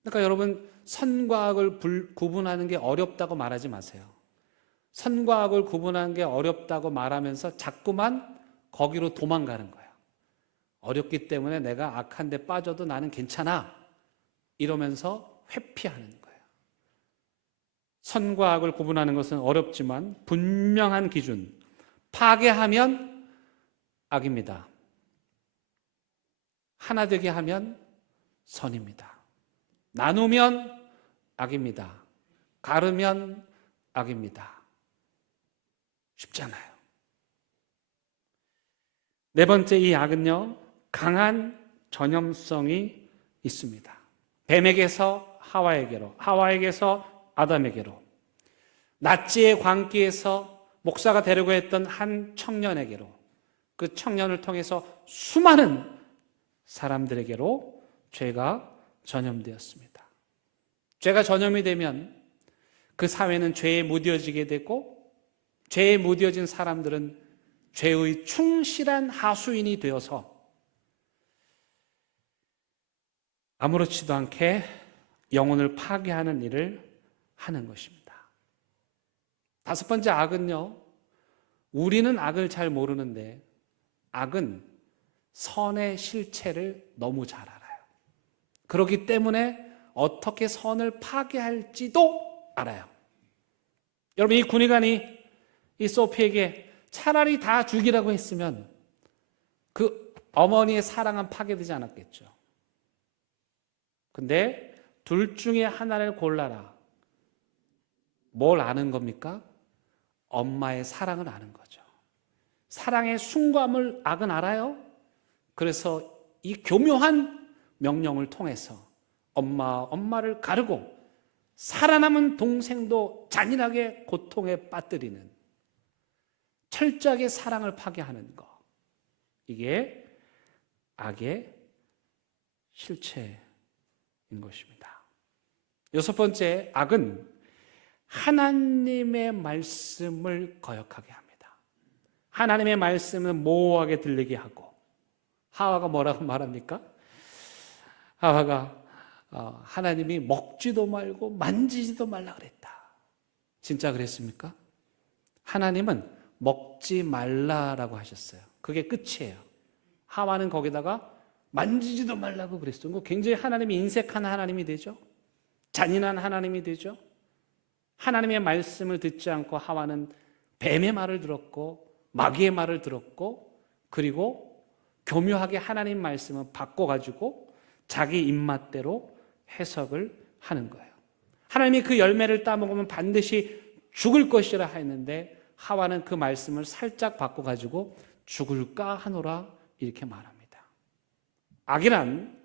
그러니까 여러분, 선과 악을 구분하는 게 어렵다고 말하지 마세요. 선과 악을 구분하는 게 어렵다고 말하면서 자꾸만 거기로 도망가는 거예요. 어렵기 때문에 내가 악한 데 빠져도 나는 괜찮아, 이러면서 회피하는 거예요. 선과 악을 구분하는 것은 어렵지만 분명한 기준, 파괴하면 악입니다. 하나 되게 하면 선입니다. 나누면 악입니다. 가르면 악입니다. 쉽잖아요. 네 번째, 이 악은요, 강한 전염성이 있습니다. 뱀에게서 하와에게로, 하와에게서 아담에게로, 낫지의 광기에서 목사가 되려고 했던 한 청년에게로, 그 청년을 통해서 수많은 사람들에게로 죄가 전염되었습니다. 죄가 전염이 되면 그 사회는 죄에 무뎌지게 되고 죄에 무뎌진 사람들은 죄의 충실한 하수인이 되어서 아무렇지도 않게 영혼을 파괴하는 일을 하는 것입니다. 다섯 번째 악은요, 우리는 악을 잘 모르는데 악은 선의 실체를 너무 잘 알아요. 그렇기 때문에 어떻게 선을 파괴할지도 알아요. 여러분, 이 군의관이 이 소피에게 차라리 다 죽이라고 했으면 그 어머니의 사랑은 파괴되지 않았겠죠. 근데 둘 중에 하나를 골라라. 뭘 아는 겁니까? 엄마의 사랑을 아는 거죠. 사랑의 순감을 악은 알아요. 그래서 이 교묘한 명령을 통해서 엄마를 가르고 살아남은 동생도 잔인하게 고통에 빠뜨리는 철저하게 사랑을 파괴하는 것. 이게 악의 실체인 것입니다. 여섯 번째, 악은 하나님의 말씀을 거역하게 합니다. 하나님의 말씀을 모호하게 들리게 하고, 하와가 뭐라고 말합니까? 하와가 하나님이 먹지도 말고 만지지도 말라 그랬다. 진짜 그랬습니까? 하나님은 먹지 말라라고 하셨어요. 그게 끝이에요. 하와는 거기다가 만지지도 말라고 그랬어요. 굉장히 하나님이 인색한 하나님이 되죠. 잔인한 하나님이 되죠. 하나님의 말씀을 듣지 않고 하와는 뱀의 말을 들었고 마귀의 말을 들었고, 그리고 교묘하게 하나님 말씀을 바꿔가지고 자기 입맛대로 해석을 하는 거예요. 하나님이 그 열매를 따먹으면 반드시 죽을 것이라 했는데 하와는 그 말씀을 살짝 바꿔가지고 죽을까 하노라 이렇게 말합니다. 악이란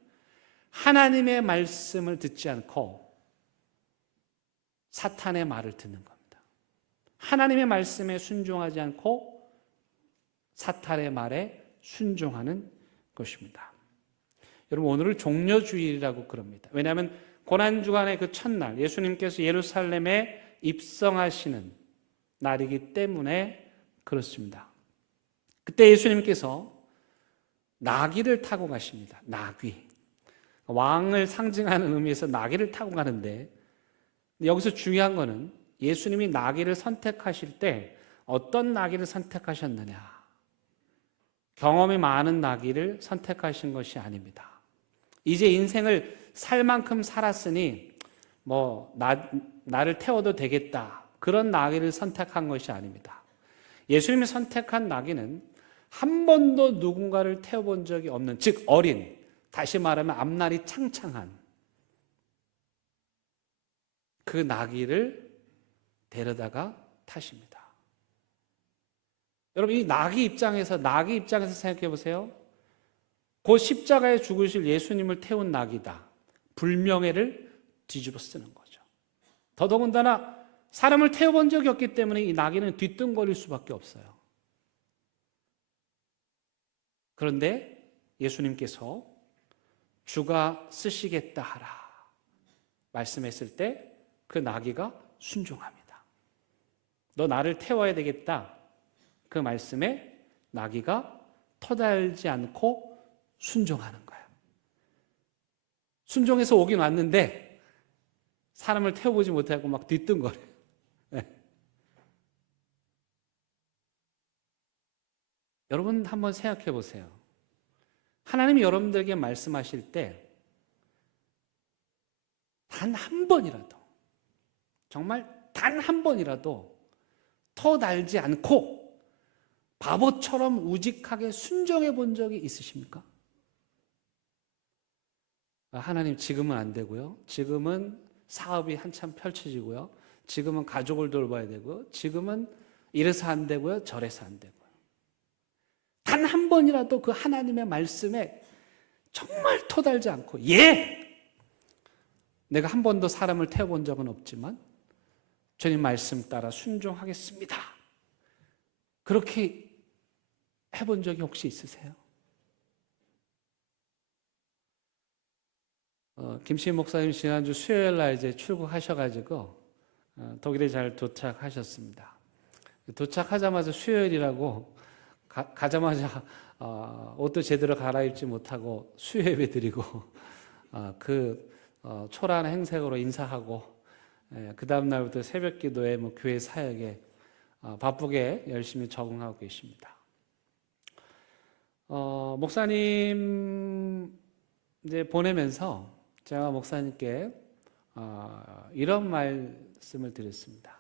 하나님의 말씀을 듣지 않고 사탄의 말을 듣는 겁니다. 하나님의 말씀에 순종하지 않고 사탄의 말에 순종하는 것입니다. 여러분, 오늘을 종려주일이라고 그럽니다. 왜냐하면 고난주간의 그 첫날 예수님께서 예루살렘에 입성하시는 날이기 때문에 그렇습니다. 그때 예수님께서 나귀를 타고 가십니다. 나귀. 왕을 상징하는 의미에서 나귀를 타고 가는데, 여기서 중요한 거는 예수님이 나귀를 선택하실 때 어떤 나귀를 선택하셨느냐. 경험이 많은 나귀를 선택하신 것이 아닙니다. 이제 인생을 살 만큼 살았으니 나를 태워도 되겠다, 그런 나귀를 선택한 것이 아닙니다. 예수님이 선택한 나귀는 한 번도 누군가를 태워본 적이 없는, 즉 어린, 다시 말하면 앞날이 창창한 그 나귀를 데려다가 타십니다. 여러분, 이 나귀 입장에서 생각해 보세요. 곧 십자가에 죽으실 예수님을 태운 나귀다. 불명예를 뒤집어 쓰는 거죠. 더더군다나 사람을 태워본 적이 없기 때문에 이 나귀는 뒤뚱거릴 수밖에 없어요. 그런데 예수님께서 주가 쓰시겠다 하라 말씀했을 때 그 나귀가 순종합니다. 너 나를 태워야 되겠다, 그 말씀에 나귀가 터달지 않고 순종하는 거예요. 순종해서 오긴 왔는데 사람을 태워보지 못하고 막 뒤뚱거려요. 네. 여러분 한번 생각해 보세요. 하나님이 여러분들에게 말씀하실 때 단 한 번이라도, 정말 단 한 번이라도 터달지 않고 바보처럼 우직하게 순종해 본 적이 있으십니까? 하나님, 지금은 안 되고요. 지금은 사업이 한참 펼쳐지고요. 지금은 가족을 돌봐야 되고요. 지금은 이래서 안 되고요. 저래서 안 되고요. 단 한 번이라도 그 하나님의 말씀에 정말 터달지 않고, 내가 한 번도 사람을 태워본 적은 없지만 주님 말씀 따라 순종하겠습니다, 그렇게 해본 적이 혹시 있으세요? 김시인 목사님 지난주 수요일 날 이제 출국하셔가지고 독일에 잘 도착하셨습니다. 도착하자마자 수요일이라고 가자마자 옷도 제대로 갈아입지 못하고 수요 예배 드리고 초라한 행색으로 인사하고 그 다음 날부터 새벽 기도에 뭐 교회 사역에 바쁘게 열심히 적응하고 계십니다. 목사님 이제 보내면서 제가 목사님께 이런 말씀을 드렸습니다.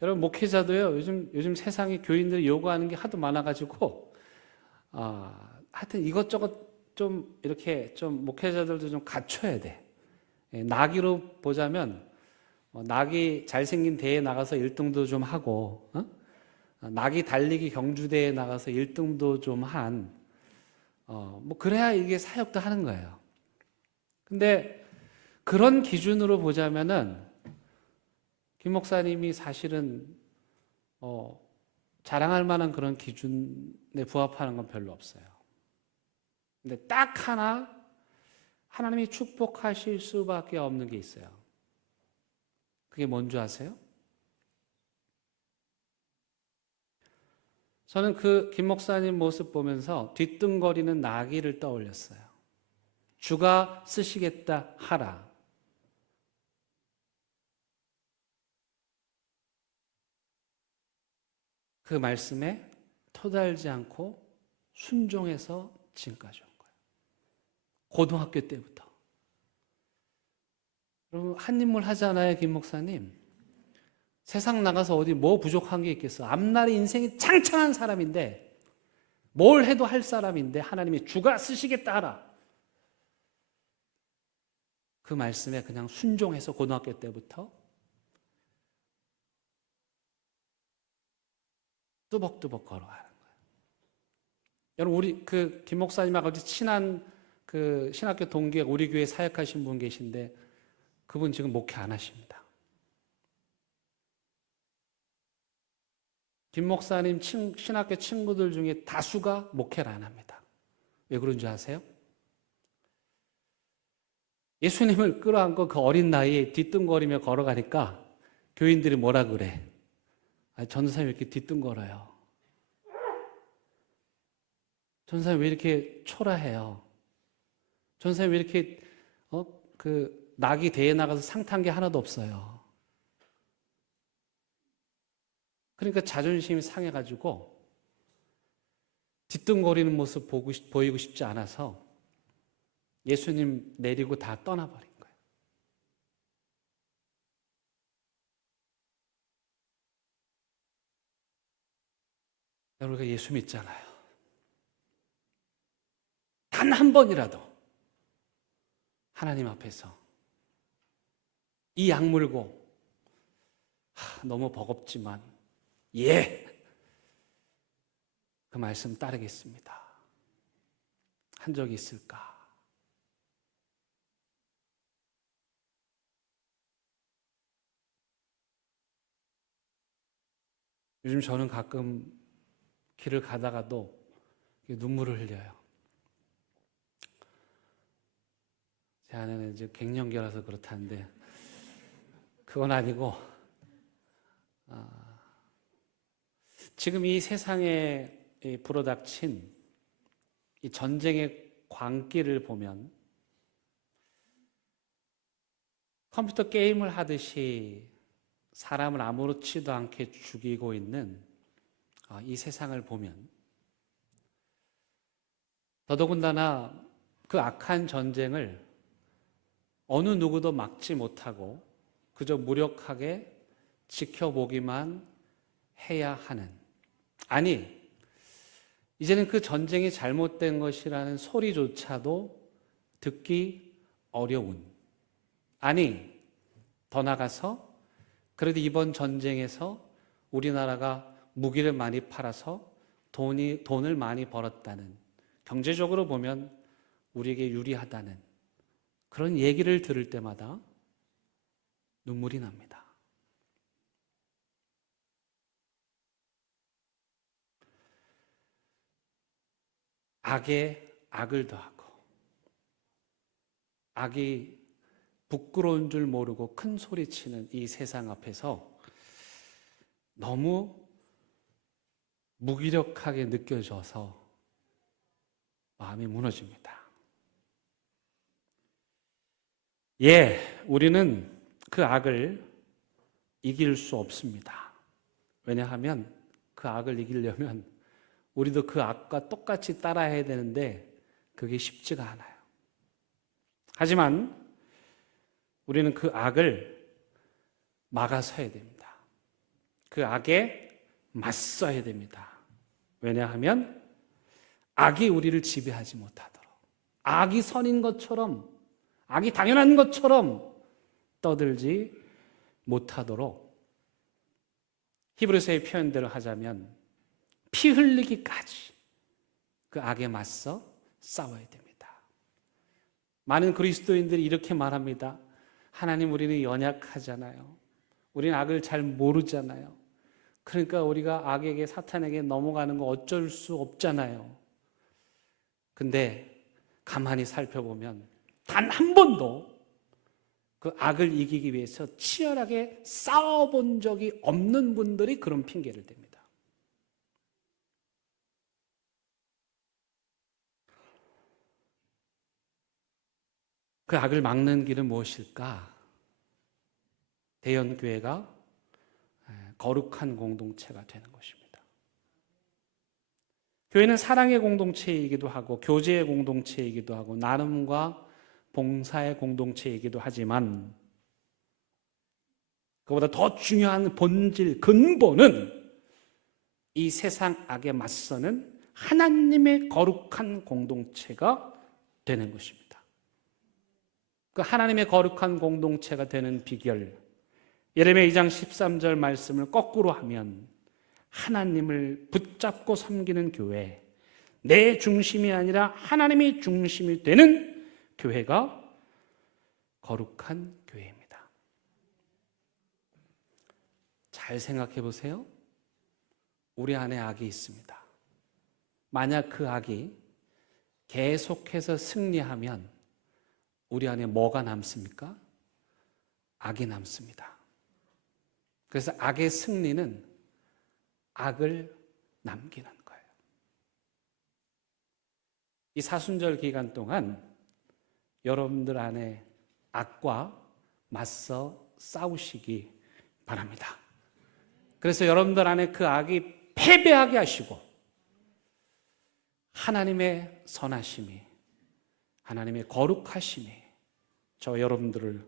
여러분 목회자도요 요즘 세상에 교인들이 요구하는 게 하도 많아가지고 하여튼 이것저것 좀 이렇게 좀 목회자들도 좀 갖춰야 돼. 나기로 보자면 나기 잘생긴 대회에 나가서 1등도 좀 하고 나기 달리기 경주대회에 나가서 1등도 좀 한 뭐 그래야 이게 사역도 하는 거예요. 근데 그런 기준으로 보자면은 김 목사님이 사실은 자랑할 만한 그런 기준에 부합하는 건 별로 없어요. 근데 딱 하나 하나님이 축복하실 수밖에 없는 게 있어요. 그게 뭔지 아세요? 저는 그 김 목사님 모습 보면서 뒤뚱거리는 나귀를 떠올렸어요. 주가 쓰시겠다 하라. 그 말씀에 토달지 않고 순종해서 지금까지 온 거예요. 고등학교 때부터. 여러분 한 인물 하잖아요, 김 목사님. 세상 나가서 어디 뭐 부족한 게 있겠어. 앞날에 인생이 창창한 사람인데 뭘 해도 할 사람인데 하나님이 주가 쓰시겠다 하라. 그 말씀에 그냥 순종해서 고등학교 때부터 뚜벅뚜벅 걸어가는 거예요. 여러분 우리 그 김 목사님하고 친한 그 신학교 동기에 우리 교회 사역하신 분 계신데 그분 지금 목회 안 하십니다. 김 목사님 신학교 친구들 중에 다수가 목회를 안 합니다. 왜 그런 줄 아세요? 예수님을 끌어안고 그 어린 나이에 뒤뚱거리며 걸어가니까 교인들이 뭐라 그래? 전도사님 왜 이렇게 뒤뚱거려요? 전도사님 왜 이렇게 초라해요? 전도사님 왜 이렇게 그 낙이 대회 나가서 상 탄 게 하나도 없어요? 그러니까 자존심이 상해가지고 뒤뚱거리는 모습 보이고 싶지 않아서 예수님 내리고 다 떠나버린 거예요. 여러분 우리가 예수 믿잖아요. 단 한 번이라도 하나님 앞에서 이 약물고 너무 버겁지만 그 말씀 따르겠습니다. 한 적이 있을까? 요즘 저는 가끔 길을 가다가도 눈물을 흘려요. 제 아내는 이제 갱년기라서 그렇다는데 그건 아니고 지금 이 세상에 불어닥친 이 전쟁의 광기를 보면 컴퓨터 게임을 하듯이 사람을 아무렇지도 않게 죽이고 있는 이 세상을 보면 더더군다나 그 악한 전쟁을 어느 누구도 막지 못하고 그저 무력하게 지켜보기만 해야 하는, 아니 이제는 그 전쟁이 잘못된 것이라는 소리조차도 듣기 어려운, 아니 더 나아가서 그래도 이번 전쟁에서 우리나라가 무기를 많이 팔아서 돈을 많이 벌었다는, 경제적으로 보면 우리에게 유리하다는 그런 얘기를 들을 때마다 눈물이 납니다. 악에 악을 더하고 악이 부끄러운 줄 모르고 큰 소리치는 이 세상 앞에서 너무 무기력하게 느껴져서 마음이 무너집니다. 우리는 그 악을 이길 수 없습니다. 왜냐하면 그 악을 이기려면 우리도 그 악과 똑같이 따라해야 되는데 그게 쉽지가 않아요. 하지만 우리는 그 악을 막아서야 됩니다. 그 악에 맞서야 됩니다. 왜냐하면 악이 우리를 지배하지 못하도록, 악이 선인 것처럼, 악이 당연한 것처럼 떠들지 못하도록 히브리서의 표현대로 하자면 피 흘리기까지 그 악에 맞서 싸워야 됩니다. 많은 그리스도인들이 이렇게 말합니다. 하나님, 우리는 연약하잖아요. 우리는 악을 잘 모르잖아요. 그러니까 우리가 악에게, 사탄에게 넘어가는 거 어쩔 수 없잖아요. 근데 가만히 살펴보면 단 한 번도 그 악을 이기기 위해서 치열하게 싸워본 적이 없는 분들이 그런 핑계를 댑니다. 그 악을 막는 길은 무엇일까? 대연교회가 거룩한 공동체가 되는 것입니다. 교회는 사랑의 공동체이기도 하고 교제의 공동체이기도 하고 나눔과 봉사의 공동체이기도 하지만 그보다 더 중요한 본질, 근본은 이 세상 악에 맞서는 하나님의 거룩한 공동체가 되는 것입니다. 그 하나님의 거룩한 공동체가 되는 비결, 예레미야 2장 13절 말씀을 거꾸로 하면 하나님을 붙잡고 섬기는 교회, 내 중심이 아니라 하나님의 중심이 되는 교회가 거룩한 교회입니다. 잘 생각해 보세요. 우리 안에 악이 있습니다. 만약 그 악이 계속해서 승리하면 우리 안에 뭐가 남습니까? 악이 남습니다. 그래서 악의 승리는 악을 남기는 거예요. 이 사순절 기간 동안 여러분들 안에 악과 맞서 싸우시기 바랍니다. 그래서 여러분들 안에 그 악이 패배하게 하시고 하나님의 선하심이, 하나님의 거룩하심이 저 여러분들을,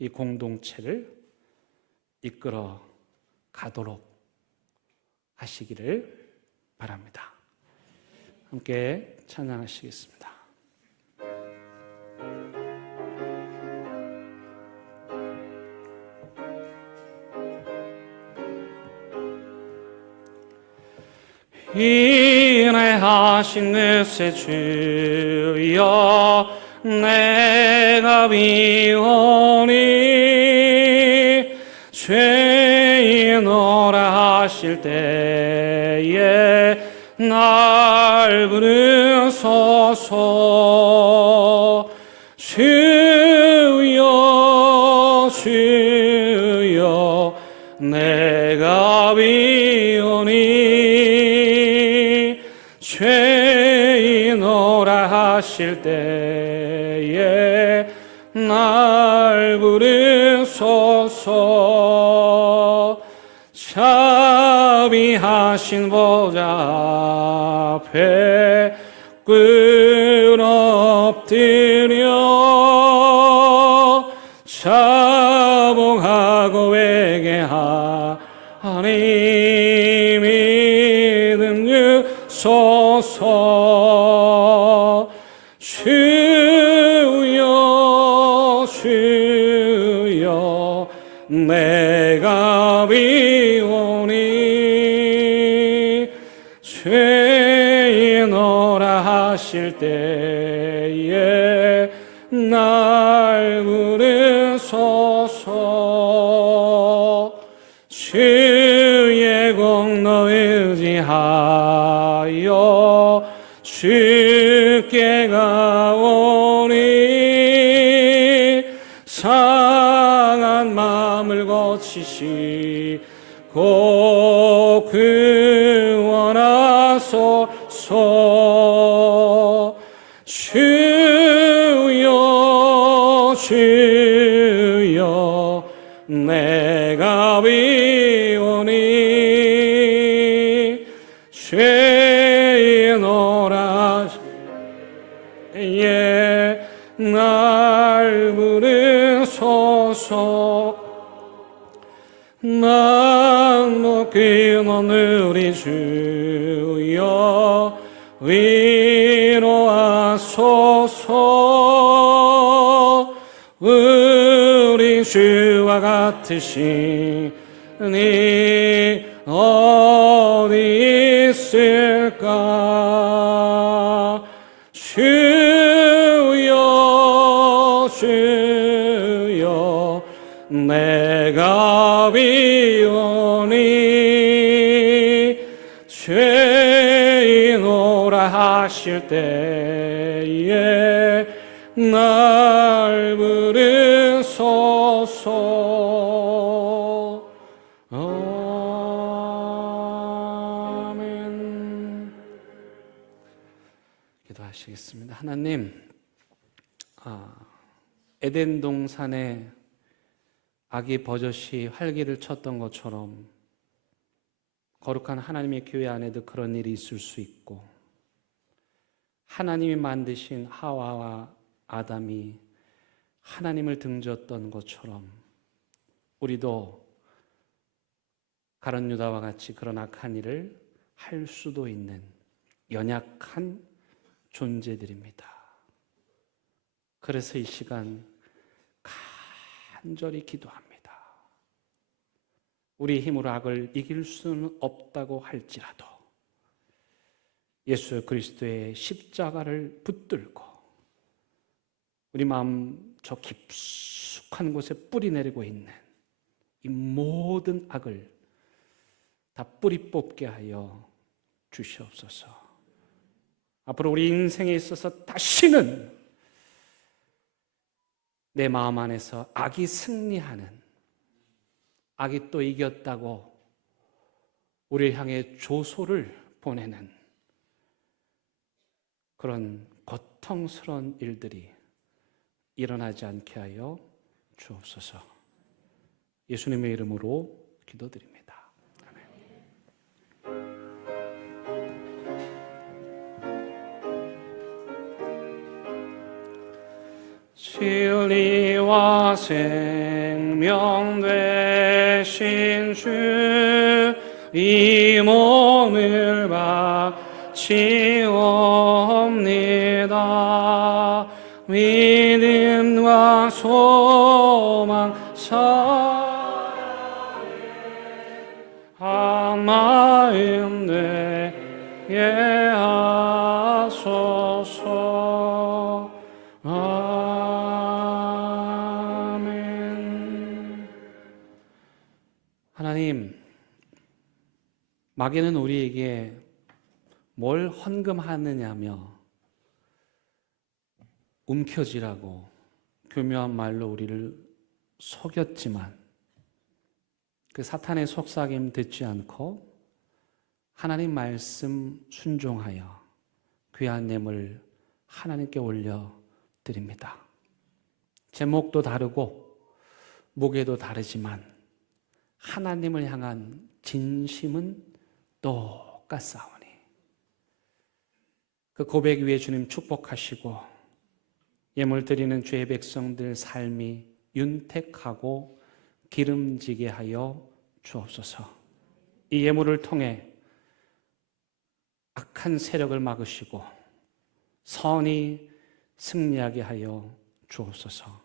이 공동체를 이끌어 가도록 하시기를 바랍니다. 함께 찬양하시겠습니다. 인내하신 넷의 주여 내가 비오니 죄인오라 하실 때에 날 부르소서. 주여 주여 내가 비오니 죄인오라 하실 때에 날 부르소서. 자비하신 보좌 앞에 꿇 엎드려 자복하고 회개하니 믿음 주소서. 주여 주여 내가 비오니 죄인오라 하실 때에 날 부르소서. 주의 공로 의지하여 주께 가오니 상한 마음을 고치시고 꼭 구원하소서. 주여 주여 내가 비오니 죄인오라 예 날 부르소서. 난 높기는 우리 주여 위로하소서. 우리 주와 같으시니 어디 있을까. 주여 주여 내가 비오니 죄인오라 하실 때에 날 부르소서. 아멘. 기도하시겠습니다. 하나님, 에덴 동산에 아기 버젓이 활기를 쳤던 것처럼 거룩한 하나님의 교회 안에도 그런 일이 있을 수 있고, 하나님이 만드신 하와와 아담이 하나님을 등졌던 것처럼 우리도 가룟 유다와 같이 그런 악한 일을 할 수도 있는 연약한 존재들입니다. 그래서 이 시간 간절히 기도합니다. 우리 힘으로 악을 이길 수는 없다고 할지라도 예수 그리스도의 십자가를 붙들고 우리 마음 저 깊숙한 곳에 뿌리 내리고 있는 이 모든 악을 다 뿌리 뽑게 하여 주시옵소서. 앞으로 우리 인생에 있어서 다시는 내 마음 안에서 악이 승리하는, 악이 또 이겼다고 우리를 향해 조소를 보내는 그런 고통스러운 일들이 일어나지 않게 하여 주옵소서. 예수님의 이름으로 기도드립니다. 아멘. 진리와 생명 되신 주, 이 몸을 바치옵니다. 믿음과 소망 사랑에 한 마음 되게 하소서. 아멘. 하나님, 마귀는 우리에게 뭘 헌금하느냐며 움켜쥐라고 교묘한 말로 우리를 속였지만 그 사탄의 속삭임 듣지 않고 하나님 말씀 순종하여 귀한 예물 하나님께 올려드립니다. 제목도 다르고 무게도 다르지만 하나님을 향한 진심은 똑같사오니 그 고백 위에 주님 축복하시고 예물 드리는 주의 백성들 삶이 윤택하고 기름지게 하여 주옵소서. 이 예물을 통해 악한 세력을 막으시고 선이 승리하게 하여 주옵소서.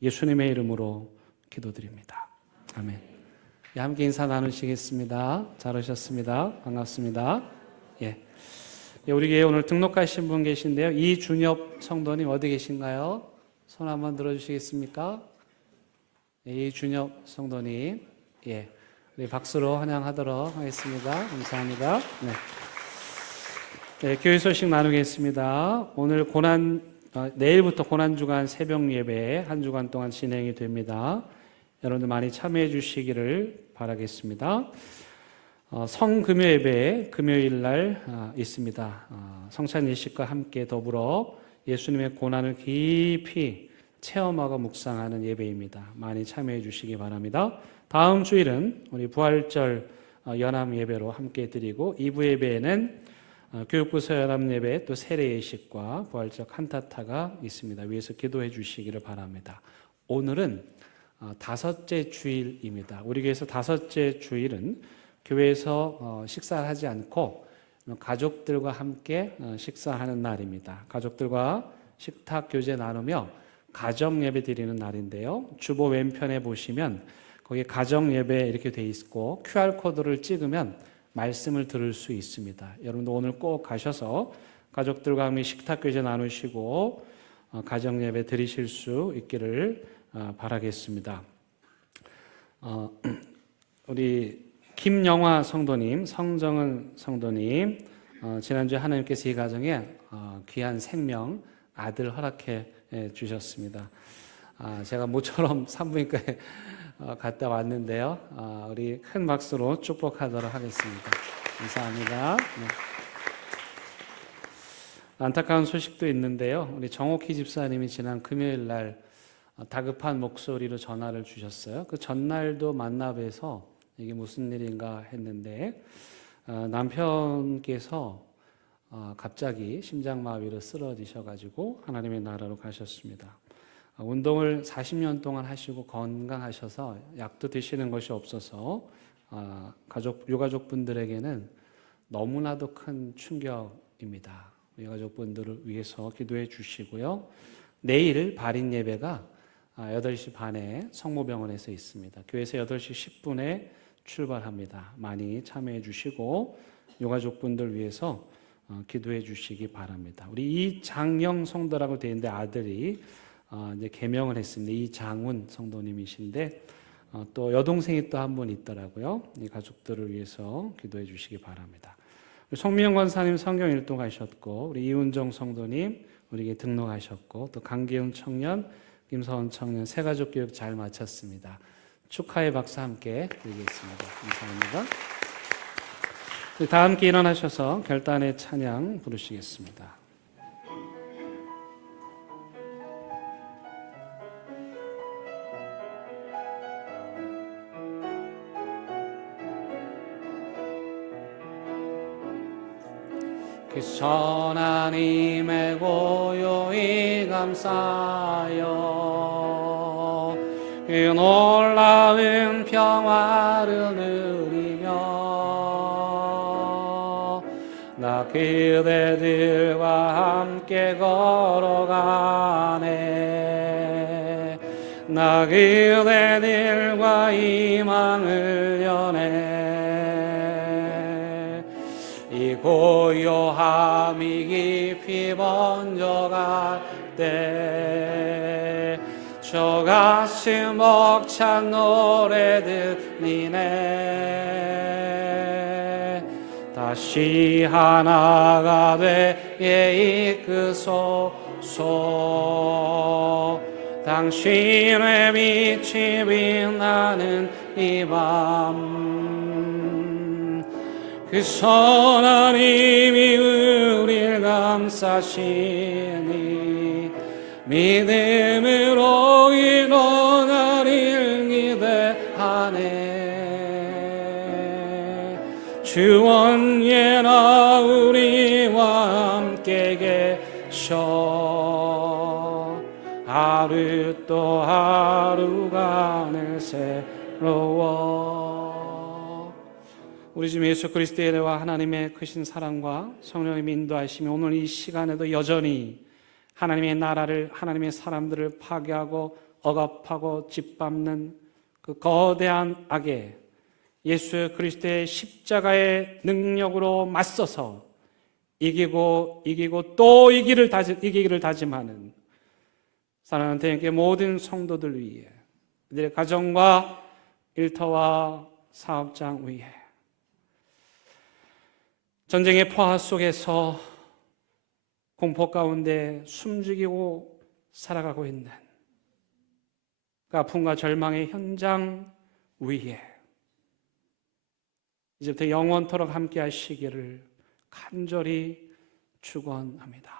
예수님의 이름으로 기도드립니다. 아멘. 함께 인사 나누시겠습니다. 잘 오셨습니다. 반갑습니다. 우리 교회 오늘 등록하신 분 계신데요. 이준엽 성도님 어디 계신가요? 손 한번 들어주시겠습니까? 이준엽 성도님, 우리 박수로 환영하도록 하겠습니다. 감사합니다. 교회 소식 나누겠습니다. 오늘 내일부터 고난주간 새벽 예배 한 주간 동안 진행이 됩니다. 여러분들 많이 참여해 주시기를 바라겠습니다. 성금요 예배 금요일 날 있습니다. 성찬 예식과 함께 더불어 예수님의 고난을 깊이 체험하고 묵상하는 예배입니다. 많이 참여해 주시기 바랍니다. 다음 주일은 우리 부활절 연합 예배로 함께 드리고 2부 예배에는 교육부서 연합 예배 또 세례 예식과 부활절 칸타타가 있습니다. 위에서 기도해 주시기를 바랍니다. 오늘은 다섯째 주일입니다. 우리 교회에서 다섯째 주일은 교회에서 식사를 하지 않고 가족들과 함께 식사하는 날입니다. 가족들과 식탁 교제 나누며 가정 예배 드리는 날인데요. 주보 왼편에 보시면 거기에 가정 예배 이렇게 돼 있고 QR코드를 찍으면 말씀을 들을 수 있습니다. 여러분도 오늘 꼭 가셔서 가족들과 함께 식탁 교제 나누시고 가정 예배 드리실 수 있기를 바라겠습니다. 우리 김영화 성도님, 성정은 성도님, 지난주에 하나님께서 이 가정에 귀한 생명 아들 허락해 주셨습니다. 제가 모처럼 산부인과에 갔다 왔는데요. 우리 큰 박수로 축복하도록 하겠습니다. 감사합니다. 네. 안타까운 소식도 있는데요. 우리 정옥희 집사님이 지난 금요일 날 다급한 목소리로 전화를 주셨어요. 그 전날도 만나 뵈서 이게 무슨 일인가 했는데 남편께서 갑자기 심장마비로 쓰러지셔가지고 하나님의 나라로 가셨습니다. 운동을 40년 동안 하시고 건강하셔서 약도 드시는 것이 없어서 유가족분들에게는 너무나도 큰 충격입니다. 유가족분들을 위해서 기도해 주시고요. 내일 발인 예배가 8시 반에 성모병원에서 있습니다. 교회에서 8시 10분에 출발합니다. 많이 참여해 주시고 유가족분들 위해서 기도해 주시기 바랍니다. 우리 이장영 성도라고 되어 있는데 아들이 이제 개명을 했습니다. 이장훈 성도님이신데 또 여동생이 또 한 분 있더라고요. 이 가족들을 위해서 기도해 주시기 바랍니다. 송미영 권사님 성경 일동하셨고 우리 이은정 성도님 우리에게 등록하셨고 또 강기훈 청년, 김서원 청년 새 가족 교육 잘 마쳤습니다. 축하의 박수 함께 드리겠습니다. 감사합니다. 다 함께 일어나셔서 결단의 찬양 부르시겠습니다. 그 선하님의 고요히 감사하여 그 놀라운 평화를 누리며 나 그대들과 함께 걸어가네 나 그대들과 희망을 여네 이 고요함이 깊이 번져갈 때 저 가슴 벅찬 노래 들리네 다시 하나가 되게 이끄소서 당신의 빛이 빛나는 이 밤 그 선하님이 우리를 감싸시니 믿음으로 일어나리를 기대하네 주 언제나 우리와 함께 계셔 하루 또 하루가 늘 새로워 우리 주 예수 그리스도의 은혜와 하나님의 크신 사랑과 성령의 인도하심이 오늘 이 시간에도 여전히 하나님의 나라를 하나님의 사람들을 파괴하고 억압하고 짓밟는 그 거대한 악에 예수 그리스도의 십자가의 능력으로 맞서서 이기고 또 이기기를 다짐하는 사랑하는 대형교회 모든 성도들 위해 그들의 가정과 일터와 사업장 위에 전쟁의 포화 속에서 공포 가운데 숨죽이고 살아가고 있는 그 아픔과 절망의 현장 위에 이제부터 영원토록 함께 하시기를 간절히 축원합니다.